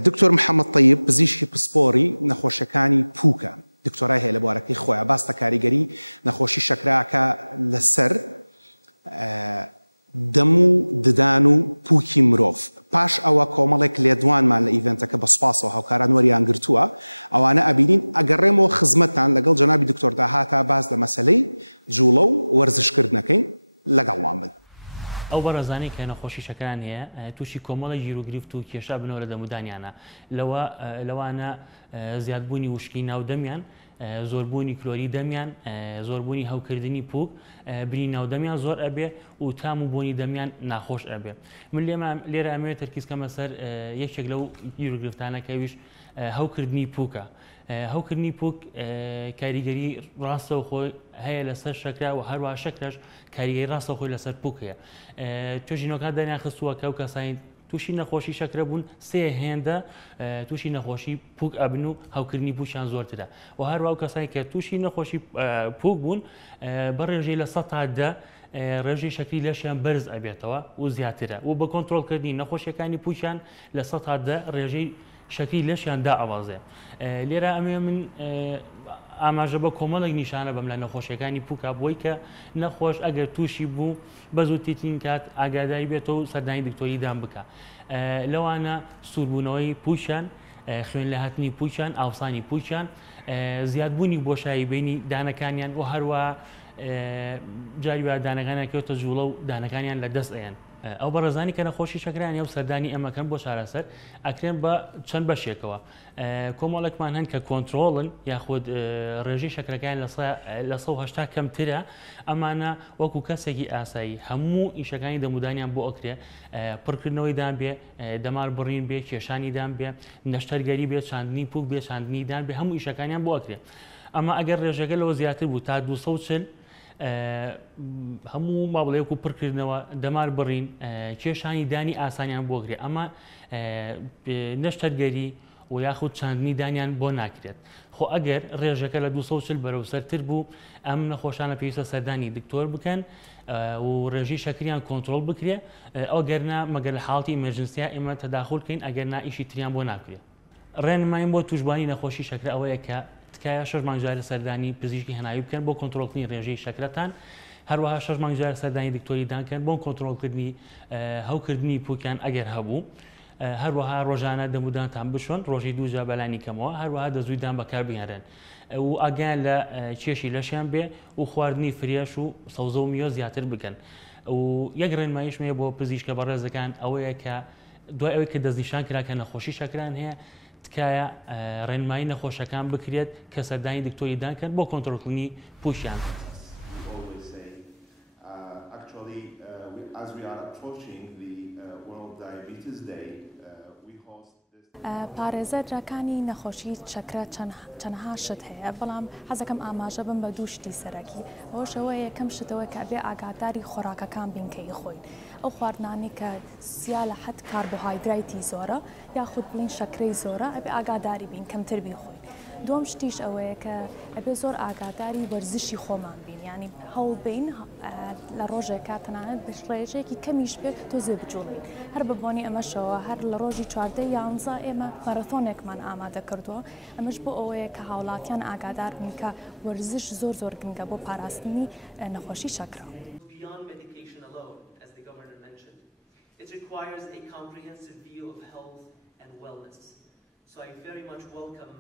دکتۆر محەممەد طیب پزیشکی پسپۆری نەخۆشیەکانی پووکە دکتۆرای هەیە لە بوارەکەی خۆیان باستە کاریگەری نەخۆشی شەکراکە لەسەر دەم و ددان و پووکی مرۆڤ پاش ئەوە کۆمەڵێک لێدوانمان لە ئیڤنتەکە بە سوپاسەوە هاوکاران وەریان گرتووە ئەوانە ئەبینین ئەگەڕێمەوە خزمەتان لەگەڵ جەنابی دکتۆر داهاتە باز لە مەسەلەی جوڵە و وەرزشکردنەکەین لەگەڵمان بن. ئەو بەڕێزانەی کە نەخۆشی شەکران هەیە تووشی کۆمەڵی ژیرروگریفت و کێشا بنەوە لە دەمودانیانە لەوانە زیادبوونی وشکی ناودەمیان زۆربوونی کلۆری دەمیان زۆربوونی هەوکردنی پووک بری ناودەمیان زۆر ئەبێ و تام و بۆنی دەمیان ناخۆش ئەبێ. من لێرە ئەمەوێت تەرکیزکەمە سەر یەکێک لەو ژیرروگرفتانەکەویش هەوکردنی پووکە. هەوکردنی پووک کاریگەری ڕاستەوە خۆی هەیە لەسەر شەکرا و هەروە شەکرەش کاریگەری ڕاستەوە خۆی لەسەر پووک هەیە. توێژینەکان دەریان خستووە کە ئەو کەسانی تووشی نەخۆشی شەکرە بوون سێ هێندە تووشی نەخۆشی پووک ئەبن و هەوکردنی پووشیان زۆرترە و هەروە ئەو کەسانی کە تووشی نەخۆشی پووک بوون بە ڕێژەی لە 100 ڕێژەی شەکری لەشیان بەرز ئەبێتەوە و زیاترە و بە کۆنتڕۆڵکردنی نەخۆشیەکانی پووشیان لە 100 ڕێژەی شەکری لەشیان دائەوازێ. لێرە ئەمێ من ئاماژە بە کۆمەڵێک نیشانە بەم لە نەخۆشیەکانی پووکە بۆی کە نەخۆش ئەگەر تووشی بوو بە زووتیترین کات ئاگاداری بێتەوە و سەردانی دکتۆریدان بکە. لەوانە سووربوونەوەی پووشیان خوێن لە هاتنی پووشیان ئاوسانی پووشیان زیادبوونی بۆشایی بینی دانەکانیان و هەروە جاریوە دانەکانەکەوتە جوڵە و دانەکانیان لە دەست ئەیان. ئەو بەڕێزانی کە نەخۆشی شەکرانیە و سەردانی ئەمەکەن بۆ چارەسەر ئەکرێن بە چەند بەشێکەوە کۆمەڵێکمان هەن کە کۆنتڕۆڵن یاخود ڕێژەی شەکرەکان لە 180 کەمترە ئەمانە وەکو کەسێکی ئاسایی هەموو ئیشەکانی دەمودانیان بۆ ئەکرێ پڕکردنەوەیدان بێ دەمار بڕین بێ کێشانیدان بێ نەشتەرگەری بێت چاندنی پووک بێ چاندنیدان بێ هەموو ئیشەکانیان بۆ ئەکرێ. ئەمە ئەگەر ڕێژەکە لەوە زیاتر بوو تا 240 هەموو ماڵەیەک و پڕکردنەوە دەمار بڕین کێشانی دانی ئاسانیان بۆ گرێ ئەمە نەشتەرگەری و یاخود چاندنی دانیان بۆ ناکرێت. خۆ ئەگەر ڕێژەکە لە 240 بەرەو سەرتر بوو ئەم نەخۆشانە پێویستە سەردانی دکتۆر بکەن و ڕێژەی شەکریان کۆنتڕۆڵ بکرێ ئەو گەرنا مەگەر لە حاڵەتی ئیمەرجنسیە ئێمە تەداخڵکەین ئەگەر نا ئیشی تریان بۆ ناکرێت. ڕێنماییم بۆ توشبانی نەخۆشی شەکرە ئەوەیە کە تکایە 6 مانگجارە سەردانی پزیشکی هەناوی بکەن بۆ کۆنتڕۆڵکردنی ڕێژەی شەکرەتان هەروەها 6 مانگجارە سەردانی دکتۆریدانکەن بۆ کۆنتڕۆڵکردنی هەوکردنی پووکیان ئەگەر هەبوو هەروەها ڕۆژانە دەمودانتان بشۆن ڕۆژی 2 جا بەلانی کەمەوە هەروەها دەزوویدان بەکار بهێنرێن و ئاگیان لە کێشی لەشیان بێ و خواردنی فرێش و سەوزە و میوە زیاتر بکەن. و یەک ڕێنماییشمەیە بۆ پزیشکە بەڕێزەکان ئەوەیە کە دوای ئەوەی کە دەستنیشان کرا کە نەخۆشی شەکران هەیە تکایە ڕێنمایی نەخۆشەکان بکرێت کە سەردانی دکتۆری دانکەن بۆ کۆنتڕۆلکردنی پوشیان. پارێزەرەکانی نەخۆشی شەکرە چەندها شت هەیە، بەڵام حەزەکەم ئاماژە بم بە دوو شتی سەرەکی. ئەوەشەوە یەکەم شتەوە کە بێ ئاگاداری خۆراکەکان بینکەی خۆین. ئەو خواردنانی کە سیا لە حەد کاربۆهایدرایتی زۆرە یاخود بڵین شەکرەی زۆرە ئەبێ ئاگاداری بین کەمتر بیخۆین. دوم شتیش ئەوەیە کە ئەبێ زۆر ئاگاداری وەرزشی خۆمان بین، ینی هەوڵ بین لە ڕۆژێکا تەنانەت ڕێژێکی کەمیش بێت تۆزێ بجوڵین. هەر ببوونی ئەمەشەوە هەر لە ڕۆژی 14 ئێمە مەرەتۆنێکمان ئامادە کردووە، ئەمەش بۆ ئەوەیە کە هاوڵاتیان ئاگادار بن کە وەرزش زۆر گرنگە بۆ پاراستنی نەخۆشی شەکرە. It requires a comprehensive view of health and wellness. So I very much welcome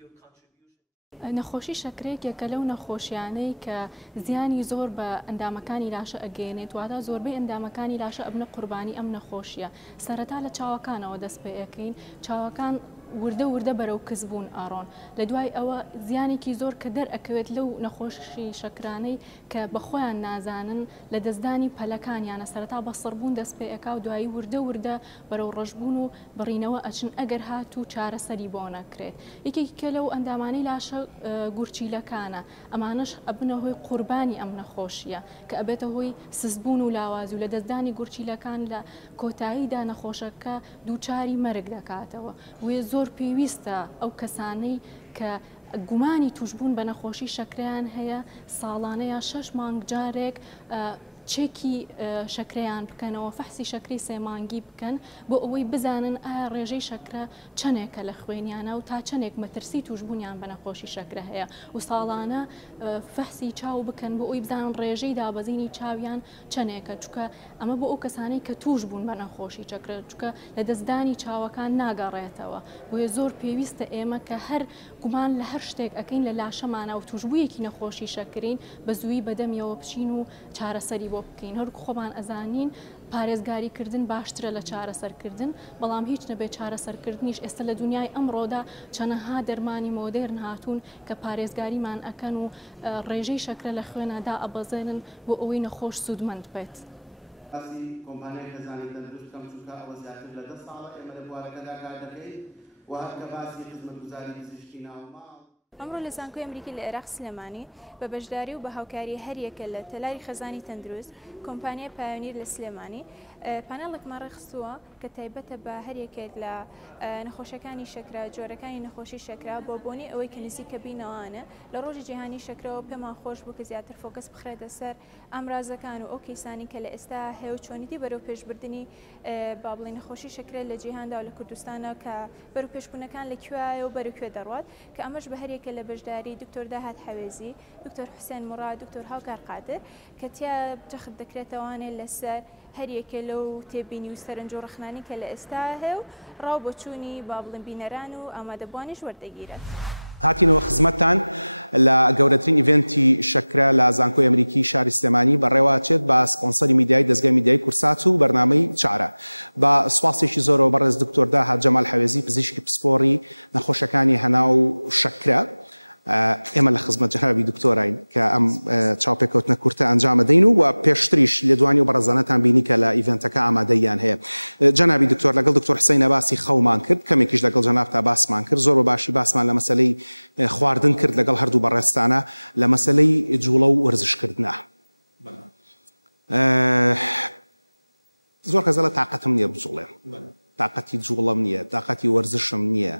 your contribution. نەخۆشی شەکرەیەکێکە لەو نەخۆشیانەی کە زیانی زۆر بە ئەندامەکانی لاشە ئەگەێنێت، واتە زۆربەی ئەندامەکانی لاشە ئەبنە قوربانی ئەم نەخۆشیە. سەرەتا لە چاوەکانەوە دەست پێ ئەەکەین، چاوەکان وردە بەرەو کەسبوون ئاڕۆن، لە دوای ئەوە زیانێکی زۆر کە دەرئەکەوێت لەو نەخۆشی شەکرانەی کە بەخۆیان نازانن لە دەستدانی پەلەکانیانە سەرەتا بە سڕبوون دەست پێ ئەکا و دوایی وردە بەرەو ڕەشبوون و بڕینەوە ئەچن ئەگەر هاتوو چارەسەری بۆ نەکرێت. یەکێکی کە لەو ئەندامانەی لاشە گورچیلەکانە، ئەمانش ئەبنە هۆی قوربانی ئەم نەخۆشیە کە ئەبێتە هۆی سزبوون و لاوازی و لە دەستدانی گورچیلەکان لە کۆتاییدا نەخۆشەکە دووچاری مەرگ دەکاتەوە. زۆر پێویستە ئەو کەسانەی کە گومانی توشبوون بە نەخۆشی شەکرەیان هەیە ساڵانەیە 6 مانگ جارێک چێکی شەکرەیان بکەنەوە، فەحسی شەکری 3 مانگی بکەن بۆ ئەوەی بزانن ئایا ڕێژەی شەکرە چەندێکە لە خوێنیانە و تا چەندێک مەترسی توشبوونیان بە نەخۆشی شەکرە هەیە و ساڵانە فەحسی چاو بکەن بۆ ئەوی بزانن ڕێژەی دابەزینی چاویان چەندێکە، چونکە ئەمە بۆ ئەو کەسانەی کە توشبوون بە نەخۆشی شەکرە، چونکە لە دەستدانی چاوەکان ناگەڕێتەوە. بۆیە زۆر پێویستە ئێمە کە هەر گومان لە هەر شتێک ئەەکەین لە لاشەمانە و توشبوویەکی نەخۆشی شەکرین بە زووی بەدەمیەوە بچین و چارەسەری بۆ بکەین. هەرکو خۆمان ئەزانین پارێزگاریکردن باشترە لە چارەسەرکردن، بەڵام هیچ نەبێت چارەسەرکردنیش. ئێستا لە دنیای ئەمڕۆدا چەنەها دەرمانی مۆدێرن هاتوون کە پارێزگاریمان ئەکەن و ڕێژەی شەکرە لە خوێنەدا ئەبەزێنن بۆ ئەوەی نەخۆش سوودمەند بێت. کۆمپانیای خێزانی تەندروستکەم چونکە ئەوە زیاتر لە 10 ساڵە ئێمە لە بوارەکەدا کار دەکەین و هەر کە باسی خزمەتگوزاری پزیشکی ناوماڵ. ئەمڕۆ لە زانکۆی ئەمریکی لە عێراق سلێمانی بە بەشداری و بە هاوکاری هەریەکە لە تەلاری خەزانی تەندروست کۆمپانیای پایۆنیر لە سلێمانی پانێڵێکمان ڕێخستووە کە تایبەتە بە هەریەکێک لە نەخۆشەکانی شەکرا، جۆرەکانی نەخۆشی شەکرا بۆ بۆنی ئەوەی کە نزیکە بینەوانە لە ڕۆژی جیهانی شەکرەوە پێمان خۆش بوو کە زیاتر فۆکەس بخرێتە سەر ئامرازەکان و ئەو کەیسانی کە لە ئێستا هەیە و چۆنیتی بەرەو پێشبردننی با بڵێ نەخۆشی شەکرە لە جیهاندا و لە کوردستانە کە بەرەو پێشبوونەکان لەکوێیە و بەرەکوێ دەڕوات کە ئەمەش بە هەریەکە لە بەشداری دکتۆر داهات حەوێزی، دکتۆر حوسێن مراد، دکتۆر هاوکار قادر کە تیا جەخت دەکرێتەوانێت لەسەر هەریەکە لەو تێبینی و سەرنج و ڕخنانی کە لە ئێستا هەیە و ڕاو بۆچوونی با بڵێن بینەران و ئامادەبوانیش وەردەگیرێت. هاتینەوە خزمەتتان لە گەورەترین ئیڤنتی شەکرە لە زانکۆی ئەمریکی شاری سلێمانی بەڕێواچێت بە سپۆنسەری میدیای دەستگای میدیای کورسات و بەرنامەی چارە. بە سوپاسێکی زۆرەوە بەڕێز دکتۆر داهات جەمال حەوێزی پزیشکی پسپۆڕی نەخۆشەکانی هەنا و شەکرە. ئێمە لە خزمەت جەنابی دکتۆراین کە ئەم چاوپێکەوتنە کورتە ئەنجام دەین و پێشتریش لێدوانی و بەڕێزانەتان بینی کە لە ئیڤنتەکە ئامادەیان هەیە. جەنابی دکتۆر لەگەڵ دکتۆر حوسێنە باسی خەومان کرد، کەمێکیش لەگەڵ جەنابتا باسمان کرد، زۆر باشی باسمان لە مەسەلەی خواردن کرد لەگەڵ هەردوو بەڕێستانە لە مەسەلەی جوڵە و وەرزشکردنە. زۆر کەس لە تااقەتم نییە بجوڵێم، تااقەتی جوڵەم نییە، تااقەتی وەرزشم نییە،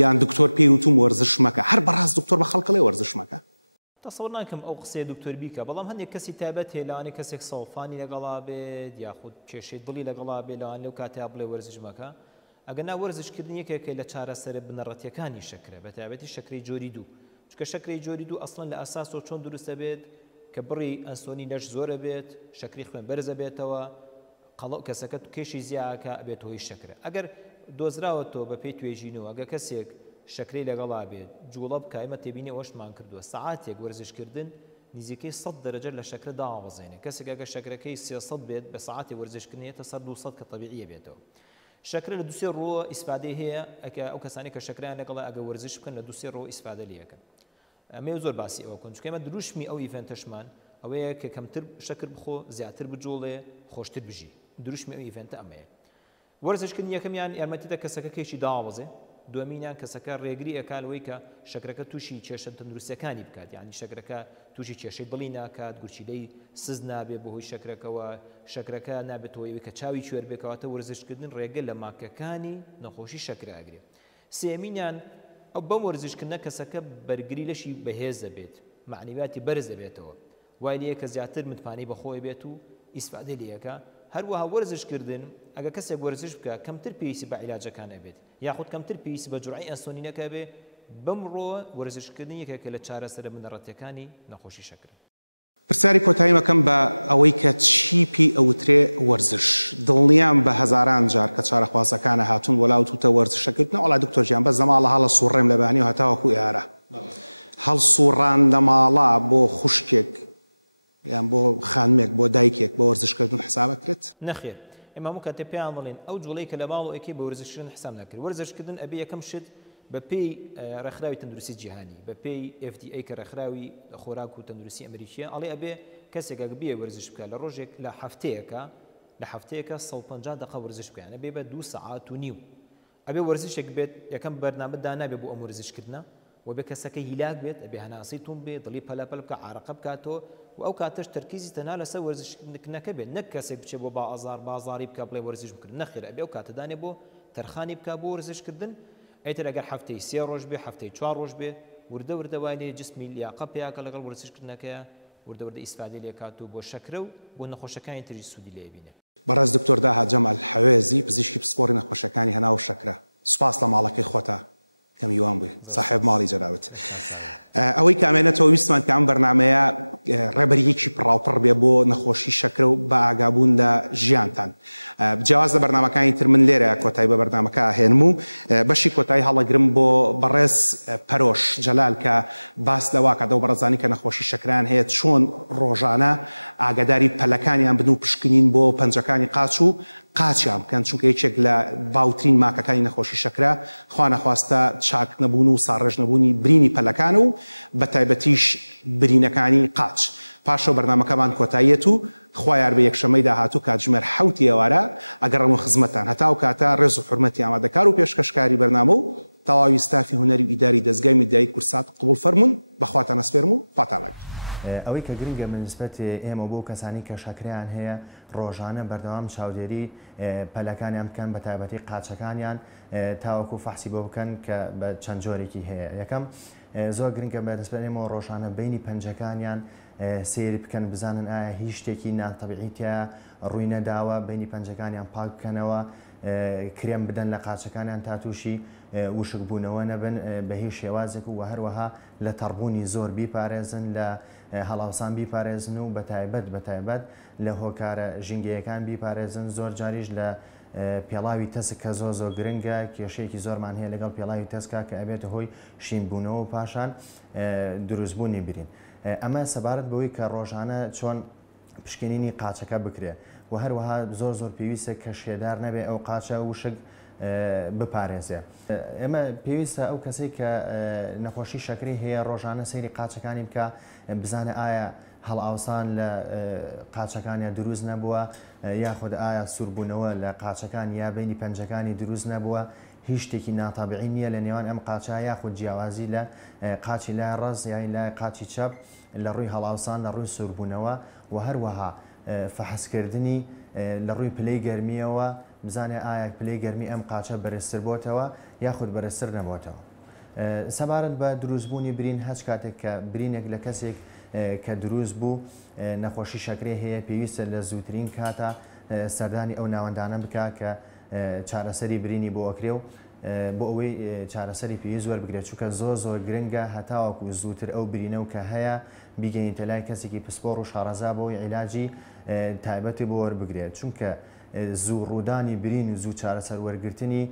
یان دکتۆر پێیوتم وەرزش مەکە، هەر بەڕاست دکتۆر بە خەڵکەڵێ وەرزش مەکە. تەسەوڕ ناکەم ئەو قسەی دکتۆر بیکە، بەڵام هەندێک کەسی تایبەت هەیە لەوانەیە کەسێک سەوفانی لەگەڵا بێت یاخود کێشەی دڵی لەگەڵا بێت لەوان لەو کاتیا بڵێ وەرزش مەکە. ئەگەر نا وەرزشکردن یەکێکە لە چارەسەر بنەڕەتیەکانی شەکرە، بە تایبەتی شەکرەی جۆری 2، چونکە شەکرەی جۆری 2 ئەسڵەن لە ئەساسەوە چۆن دروستە بێت کە بڕی ئەنسۆنی لەش زۆرە بێت، شەکری خوێن بەرزە بێتەوە، کەسەکە کێشی زیاکە ئەبێت هۆی شەکرە. ئەگەر دۆزراوەتەوە بە پێی توێژینەوە، ئەگەر کەسێک شەکرەی لەگەڵا بێت جوڵە بکە، ئێمە تێبینی ئەوەشمان کردووە سەعاتێک وەرزشکردن نزیکەی 100 دەرەجە لە شەکرە داوەزێنێ کەسێک ئەگە شەکرەکەی 300 بێت بە ساعتی وەرزشکردنی تا 200 کە طبیعیە بێتەوە شەکرە لە دوسێ ڕۆ ئیسفادەی هەیە ئەو کەسانی کە شەکریان لەگەڵ ئەگە وەرزش بکەن لە دوسێ ڕۆ ئیسفادە لەکەن ئەمە زۆر باسی ئەوە کۆن چکە ئێمە دروشمی ئەو ئیڤنتەشمان ئەوەیە کە کەمتر شەکر بخۆ زیاتر بجوڵێ خۆشتر بژی دروشمی ئەو ئیڤنتە ئەمەیە وەرزشکردن یەکەمیان یارمەتیدە کەسەکەکەیشی داوەزێ دومینیان کەسەکە ڕێگری ئەکانەوەی کە شەکرەکە تووشی کێشە تەندروستیەکانی بکات یعنی شەکرەکە تووشی کێشەی دڵی ناکات گورچیلەی سز نابێت بەهۆی شەکرەکەەوە شەکرەکە نابێتەوەی کە چاوی کوێر بێکەواتە وەرزشکردن ڕێگە لە ماکەکانی نەخۆشی شەکرە ئەگرێت سێمینیان ئەو بەم وەرزشکردنە کەسەکە بەرگری لەشی بەهێز دەبێت معنیواتی بەرز دەبێتەوە وای لێ کە زیاتر متمانەی بەخۆی بێت و ئیسفادەی لەکە هەروەها وەرزشکردن ئەگە کەسێک وەرزش بکە کەمتر پێویستی بە عیلاجەکان ئەبێت یاخود کەمتر پێویستی بە جوڕعی ئەنسۆنینەکە بێ بمڕۆ وەرزشکردن یەکێکە لە چارەسەرە بنەڕەتیەکانی نەخۆشی شەکرە پرسیاری کۆتایی مەکەم بە ئەوەی کە چی پێی ئەوترێ وەرزش دڵنیام بە هەزاران جار کە چارەخوازەکانە هاتوون وەلاوتوتە وەرزشەکردن وڵا دکتۆرجیان بە زەماڵە هەڵە سوڕێم لە بەهانەی و هەتاوەکو ئێرە هەڵسوڕان لە ماڵا بۆ خوشکێک یان بۆ خانمێک بۆ دایکێک بە وەرزشکردن حسابەکرێت نەخێر ئێمە هەموو کاتێ پێیان دەڵێن ئەو جوڵەی کە لە باڵ و ئەکی بە وەرزشکردن حساب ناکرد وەرزشکردن ئەبێ یەکەم شت بە پێی ڕێکخراوی تەندروستی جیهانی بە پێی FDA کە ڕێکخراوی خۆراک و تەندروستی ئەمریکیە ئەڵێ ئەبێ کەسێک بێ وەرزش بکە لە ڕۆژێک لە هەفتەیەکە 150 دقیقە وەرزش بکەیان ئەبێ بە 2 ساعات و نیو ئەبێ وەرزشێک بێت یەکەم بەرنامە دانابێت بۆ ئەم وەرزشکردنە و بێ کەسەکە هیلاک بێت ئەبێ هەناسەی توم بێت دڵی پەلەپەل بکە عارەقە بکاتەوە و ئەو کاتەش تەرکیزی تەنها لەسەر وەرزشکردنەکە بێت نەک کەسێک بچێت بۆ بازاری بکە بڵێ وەرزش بکردن نەخێر ئەبێ ئەو کاتەدانێ بۆ تەرخانی بکە بۆ وەرزشکردن ئەیتر ئەگەر هەفتەی 3 ڕۆژ بێ هەفتەی 4 ڕۆژ بێ وردە وردە وای لێ جسمی لیاقە پێیاکە لەگەڵ وەرزشکردنەکەیە وردە وردە ئیسفادەی لێ کات و بۆ شەکرە و بۆ نەخۆشەکانی تری سوودی لێ بینێ بەڕێز دکتۆر داهات جەمال حەوێزی پزیشکی پسپۆڕی نەخۆشەکانی هەنا و شەکرە سوپاس لە ماڵەکەی خۆتە کە میوان بووی صاحب ماڵی جەنابەت ئەوەی کامێنێتەوە ویستمان کە ئەم بەرنامەیە ڕێبەریەکی پڕاوپڕ بێ بۆ نەخۆشی شەکرە و بە ئاگابوون لە ژیانتان جیاواز لە بەرنامەکانی تر من لێرە کۆتایی بە بەرنامەکە هێنم و بەشی کۆتایی هەڵەگرم بۆ بەڕێز پەرۆش جەلال کە باس لەوا کاتە و بەڕێزانی کە نەخۆشی شەکران هەیە چۆن ڕۆژانە ئاگاداری پەلەکانیان بن و پشکنین بۆ پەنجەکانی قاچ و قاچیان بکەن چونکە یەکێک لە باوترین ماکەکانی نەخۆشی شەکرە خوا نەخواستە چاک نەبوون و ساڕێژ نەبوونی برینی پەلەکان و بە تایبەتیش برینەکانی قاچ پاشەو بەرنامەکەمان کۆتاییەت و خوا یار بە یەکشەمەی داهاتوو کاتژمێر 7 ئێوارە ئەگەڕێمە خزمەتان هەتا و کاتە ڕێز و حورمەتی ئامادەکار و پێشکەشکاری بەرنامە و تەواوی ستافی هونەری و ئیداری دەستگای میدیایی کورسات قبول فەرموون بەخواتان ئەسپێرم و خواتان لەگەڵ ئەوەی کە گرنگە بەنسبەت ئێمە بۆ کەسانی کە شەکریان هەیە ڕۆژانە بەردەوام چاودێری پەلەکانیان بکەن بە تایبەتی قاچەکانیان تاوەکو فەحسی بۆ بکەن کە بە چەند جۆرێکی هەیە یەکەم زۆر گرنگە بەنسبەت ئێمە ڕۆژانە بینی پەنجەکانیان سێری بکەن بزانن ئایا هیچ شتێکی ناتەبیعیتە ڕووی نەداوە بینی پەنجەکانیان پاک بکەنەوە کرێم بدەن لە قاچەکانیان تا تووشی وشک بوونەوە نەبن بە هیچ شێوازێک و هەروەها لە تەڕبوونی زۆر بیپارێزن لە هەڵاوسان بیپارێزن و بەتایبەت لە هۆکارە ژینگەیەکان بیپارێزن زۆر جاریش لە پێڵاوی تەسک کە زۆر گرنگە کێشەیەکی زۆرمان هەیە لەگەڵ پێڵاوی تەسکا کە ئەبێتە هۆی شینبوونەوە و پاشان دروستبوونی برین ئەمە سەبارەت بەوەی کە ڕۆژانە چۆن پشکنینی قاچەکە بکرێ و هەروەها زۆر پێویستە کە شێدار نەبێ ئەو قاچە وشک بپارێزێ ئێمە پێویستە ئەو کەسێک کە نەخۆشی شەکری هەیە ڕۆژانە سەیری قاچەکانی بکە بزانە ئایا هەڵئاوسان لە قاچەکانیان دروست نەبووە یاخود ئایا سووربوونەوە لە قاچەکان یا بینی پەنجەکانی دروست نەبووە هیچ شتێکی ناتابعی نییە لە نێوان ئەم قاچە یاخود جیاوازی لە قاچی لای ڕەز یان لای قاچی چەپ لە ڕووی هەڵئاوسان لە ڕووی سووربوونەوە و هەروەها فەحسکردنی لە ڕووی پلەی گەرمیەوە بزانێ ئایا پلەی گەرمی ئەم قاچە بەرزتر بۆتەوە یاخود بەرزتر نەبووتەوە سەبارەت بە دروستبوونی برین هەچ کاتێک کە برینێک لە کەسێک کە دروست بوو نەخۆشی شەکرێ هەیە پێویستە لە زووترین کاتە سەردانی ئەو ناوەندانە بکە کە چارەسەری برینی بۆ ئەکرێ و بۆ ئەوەی چارەسەری پێویست وەربگرێت چونکە زۆر گرنگە هەتاوەکو زووتر ئەو برینە و کە هەیە بیگەینتە لای کەسێکی پسپۆڕ و شارەزا بۆی عیلاجی تایبەتی بۆ وەربگرێت چونکە زوو ڕوودانی برین و زوو چارەسەر وەرگرتنی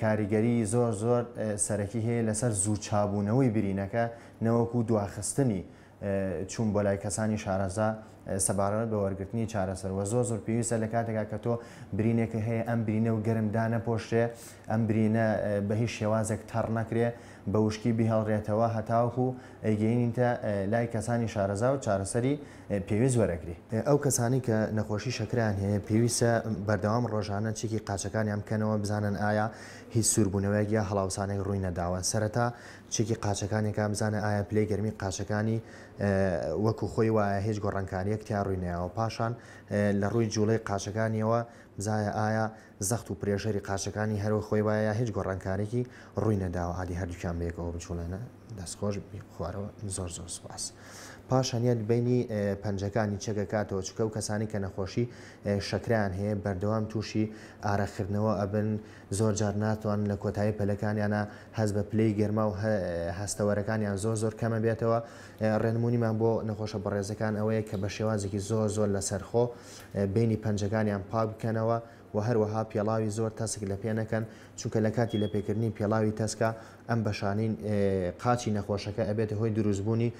کاریگەری زۆر سەرەکی هەیە لەسەر زوو چابوونەوەی برینەکە نەوەکو دواخستنی چوون بۆ لای کەسانی شارەزا سەبارەت بە وەرگرتنی چارەسەرەوە زۆر پێویستە لە کاتێکا کە تۆ برینێکە هەیە ئەم برینە و گەرمدا نەپۆشتێ ئەم برینە بە هیچ شێوازێک تەڕ نەکرێ بە وشکی بیهەڵڕێتەوە هەتاوکو ئەیگەینیتە لای کەسانی شارەزا و چارەسەری پێویست وەرەگری. ئەو کەسانی کە نەخۆشی شەکریان هەیە پێویستە بەردەوام ڕۆژانە چێکی قاچەکانیان بکەنەوە بزانن ئایا هیچ سووربوونەوەیەک یا هەڵاوسانێک ڕووی نەداوە. سەرەتا چێکی قاچەکانێکا بزانە ئایا پلەی گەرمی قاچەکانی وەکو خۆی وایە هیچ گۆڕانکاریەک تیا ڕووی نەیەوە. پاشان لە ڕووی جوڵەی قاچەکانیەوە بزایە ئایا زەخت و پرێژەری قاچەکانی هەروە خۆی وایە هیچ گۆڕانکارێکی ڕووی نەداوە. عادی هەردووکیان بەیەکەوە بچوڵێنە دەستخۆش خوارەوە زۆر سوپاس. پاشانیان بینی پەنجەکانی چەکەکاتەوە چکە و کەسانی کە نەخۆشی شەکریان هەیە بەردەوام تووشی ئارەخردنەوە ئەبن زۆر جار ناتوان لە کۆتایی پەلەکانیانە هەست بە پلەی گەرما و هەستەوەرەکانیان زۆر کەمە بێتەوە. ڕێنمونیمان بۆ نەخۆشە بەڕێزەکان ئەوەیە کە بە شێوازێکی زۆر لەسەرخۆ بینی پەنجەکانیان پاک بکەنەوە و هەروەها پێڵاوی زۆر تەسک لە پێ نەکەن چونکە لە کاتی لە پێکردنی پێڵاوی تەسکە ئەم بەشانین قاچی نەخۆشەکە ئەبێتە هۆی دروستبوونی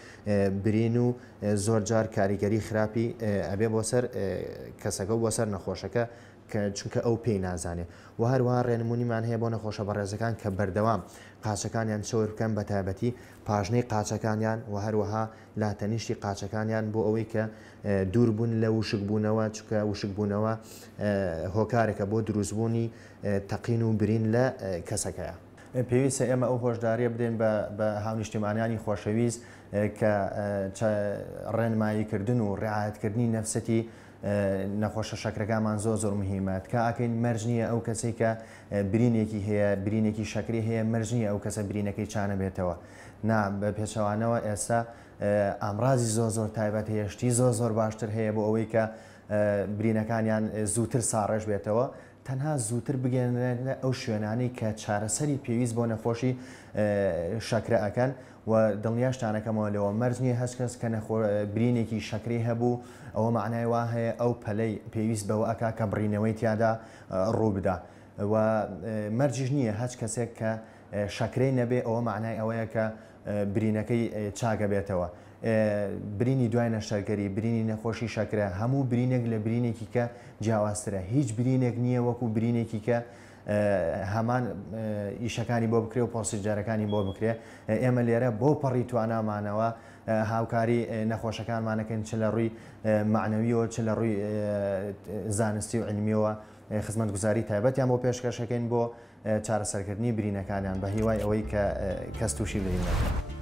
برین و زۆر جار کاریگەری خراپی ئەبێ بۆ سەر کەسەکە و بۆ سەر نەخۆشەکە چونکە ئەو پێی نازانێت. و هەروەها ڕێنمونیمان هەیە بۆ نەخۆشە بەڕێزەکان کە بەردەوام قاچەکانیان چۆر بکەن بە تایبەتی پاژنەی قاچەکانیان و هەروەها لاتەنیشتی قاچەکانیان بۆ ئەوەی کە دووربوون لە وشکبوونەوە چکە وشکبوونەوە هۆکارێکە بۆ دروستبوونی تەقین و برین لە کەسەکەیە. پێویستە ئێمە ئەو هۆشداریە بدەین بە هاونیشتیمانیانی خۆشەویست کە ڕێنماییکردن و ڕعایەتکردنی نەفسەتی نەخۆشە شەکرەکانمان زۆر مهمە. کە ئاکەین مەرج نییە ئەو کەسێک کە برینێکی هەیە برینێکی شەکری هەیە مەرج نییە ئەو کەسە برینەکەی چانە بێتەوە. نا بە پێچەوانەوە ئێستا ئامڕازی زۆر تایبەت هێشتی زۆر باشتر هەیە بۆ ئەوەی کە برینەکانیان زووتر ساڕێژ بێتەوە تەنها زووتر بگەێنرێنە ئەو شوێنانی کە چارەسەری پێویست بۆ نەخۆشی شەکرە ئەکەن و دڵنیاشتانەکەمەوە لەوە مەرج نییە هەست کەس کە برینێکی شەکری هەبوو ئەوە معنای وا هەیە ئەو پەلەی پێویست بەوە ئەکا کە بڕینەوەی تیادا ڕوو بدا و مەرجش نییە هەچ کەسێک کە شەکرەی نەبێ ئەوە معنای ئەوەیە کە برینەکەی چاکە بێتەوە. برینی دوای نەشتەرگەری برینی نەخۆشی شەکرە هەموو برینێک لە برینێکی کە جیاوازترە هیچ برینێک نییە وەکو برینێکی کە هەمان ئیشەکانی بۆ بکرێ و پۆسیجارەکانی بۆ بکرێ. ئێمە لێرە بۆ پەڕی توانامانەوە هاوکاری نەخۆشەکانمانەکەن چ لە ڕووی معنەویەوە چ لە ڕووی زانستی و علمیەوە خزمەتگوزاری تایبەتیان بۆ پێشکەشەکەین بۆ چارەسەرکردنی برینەکانیان بە هیوای ئەوەی کە کەس تووشی بینێت.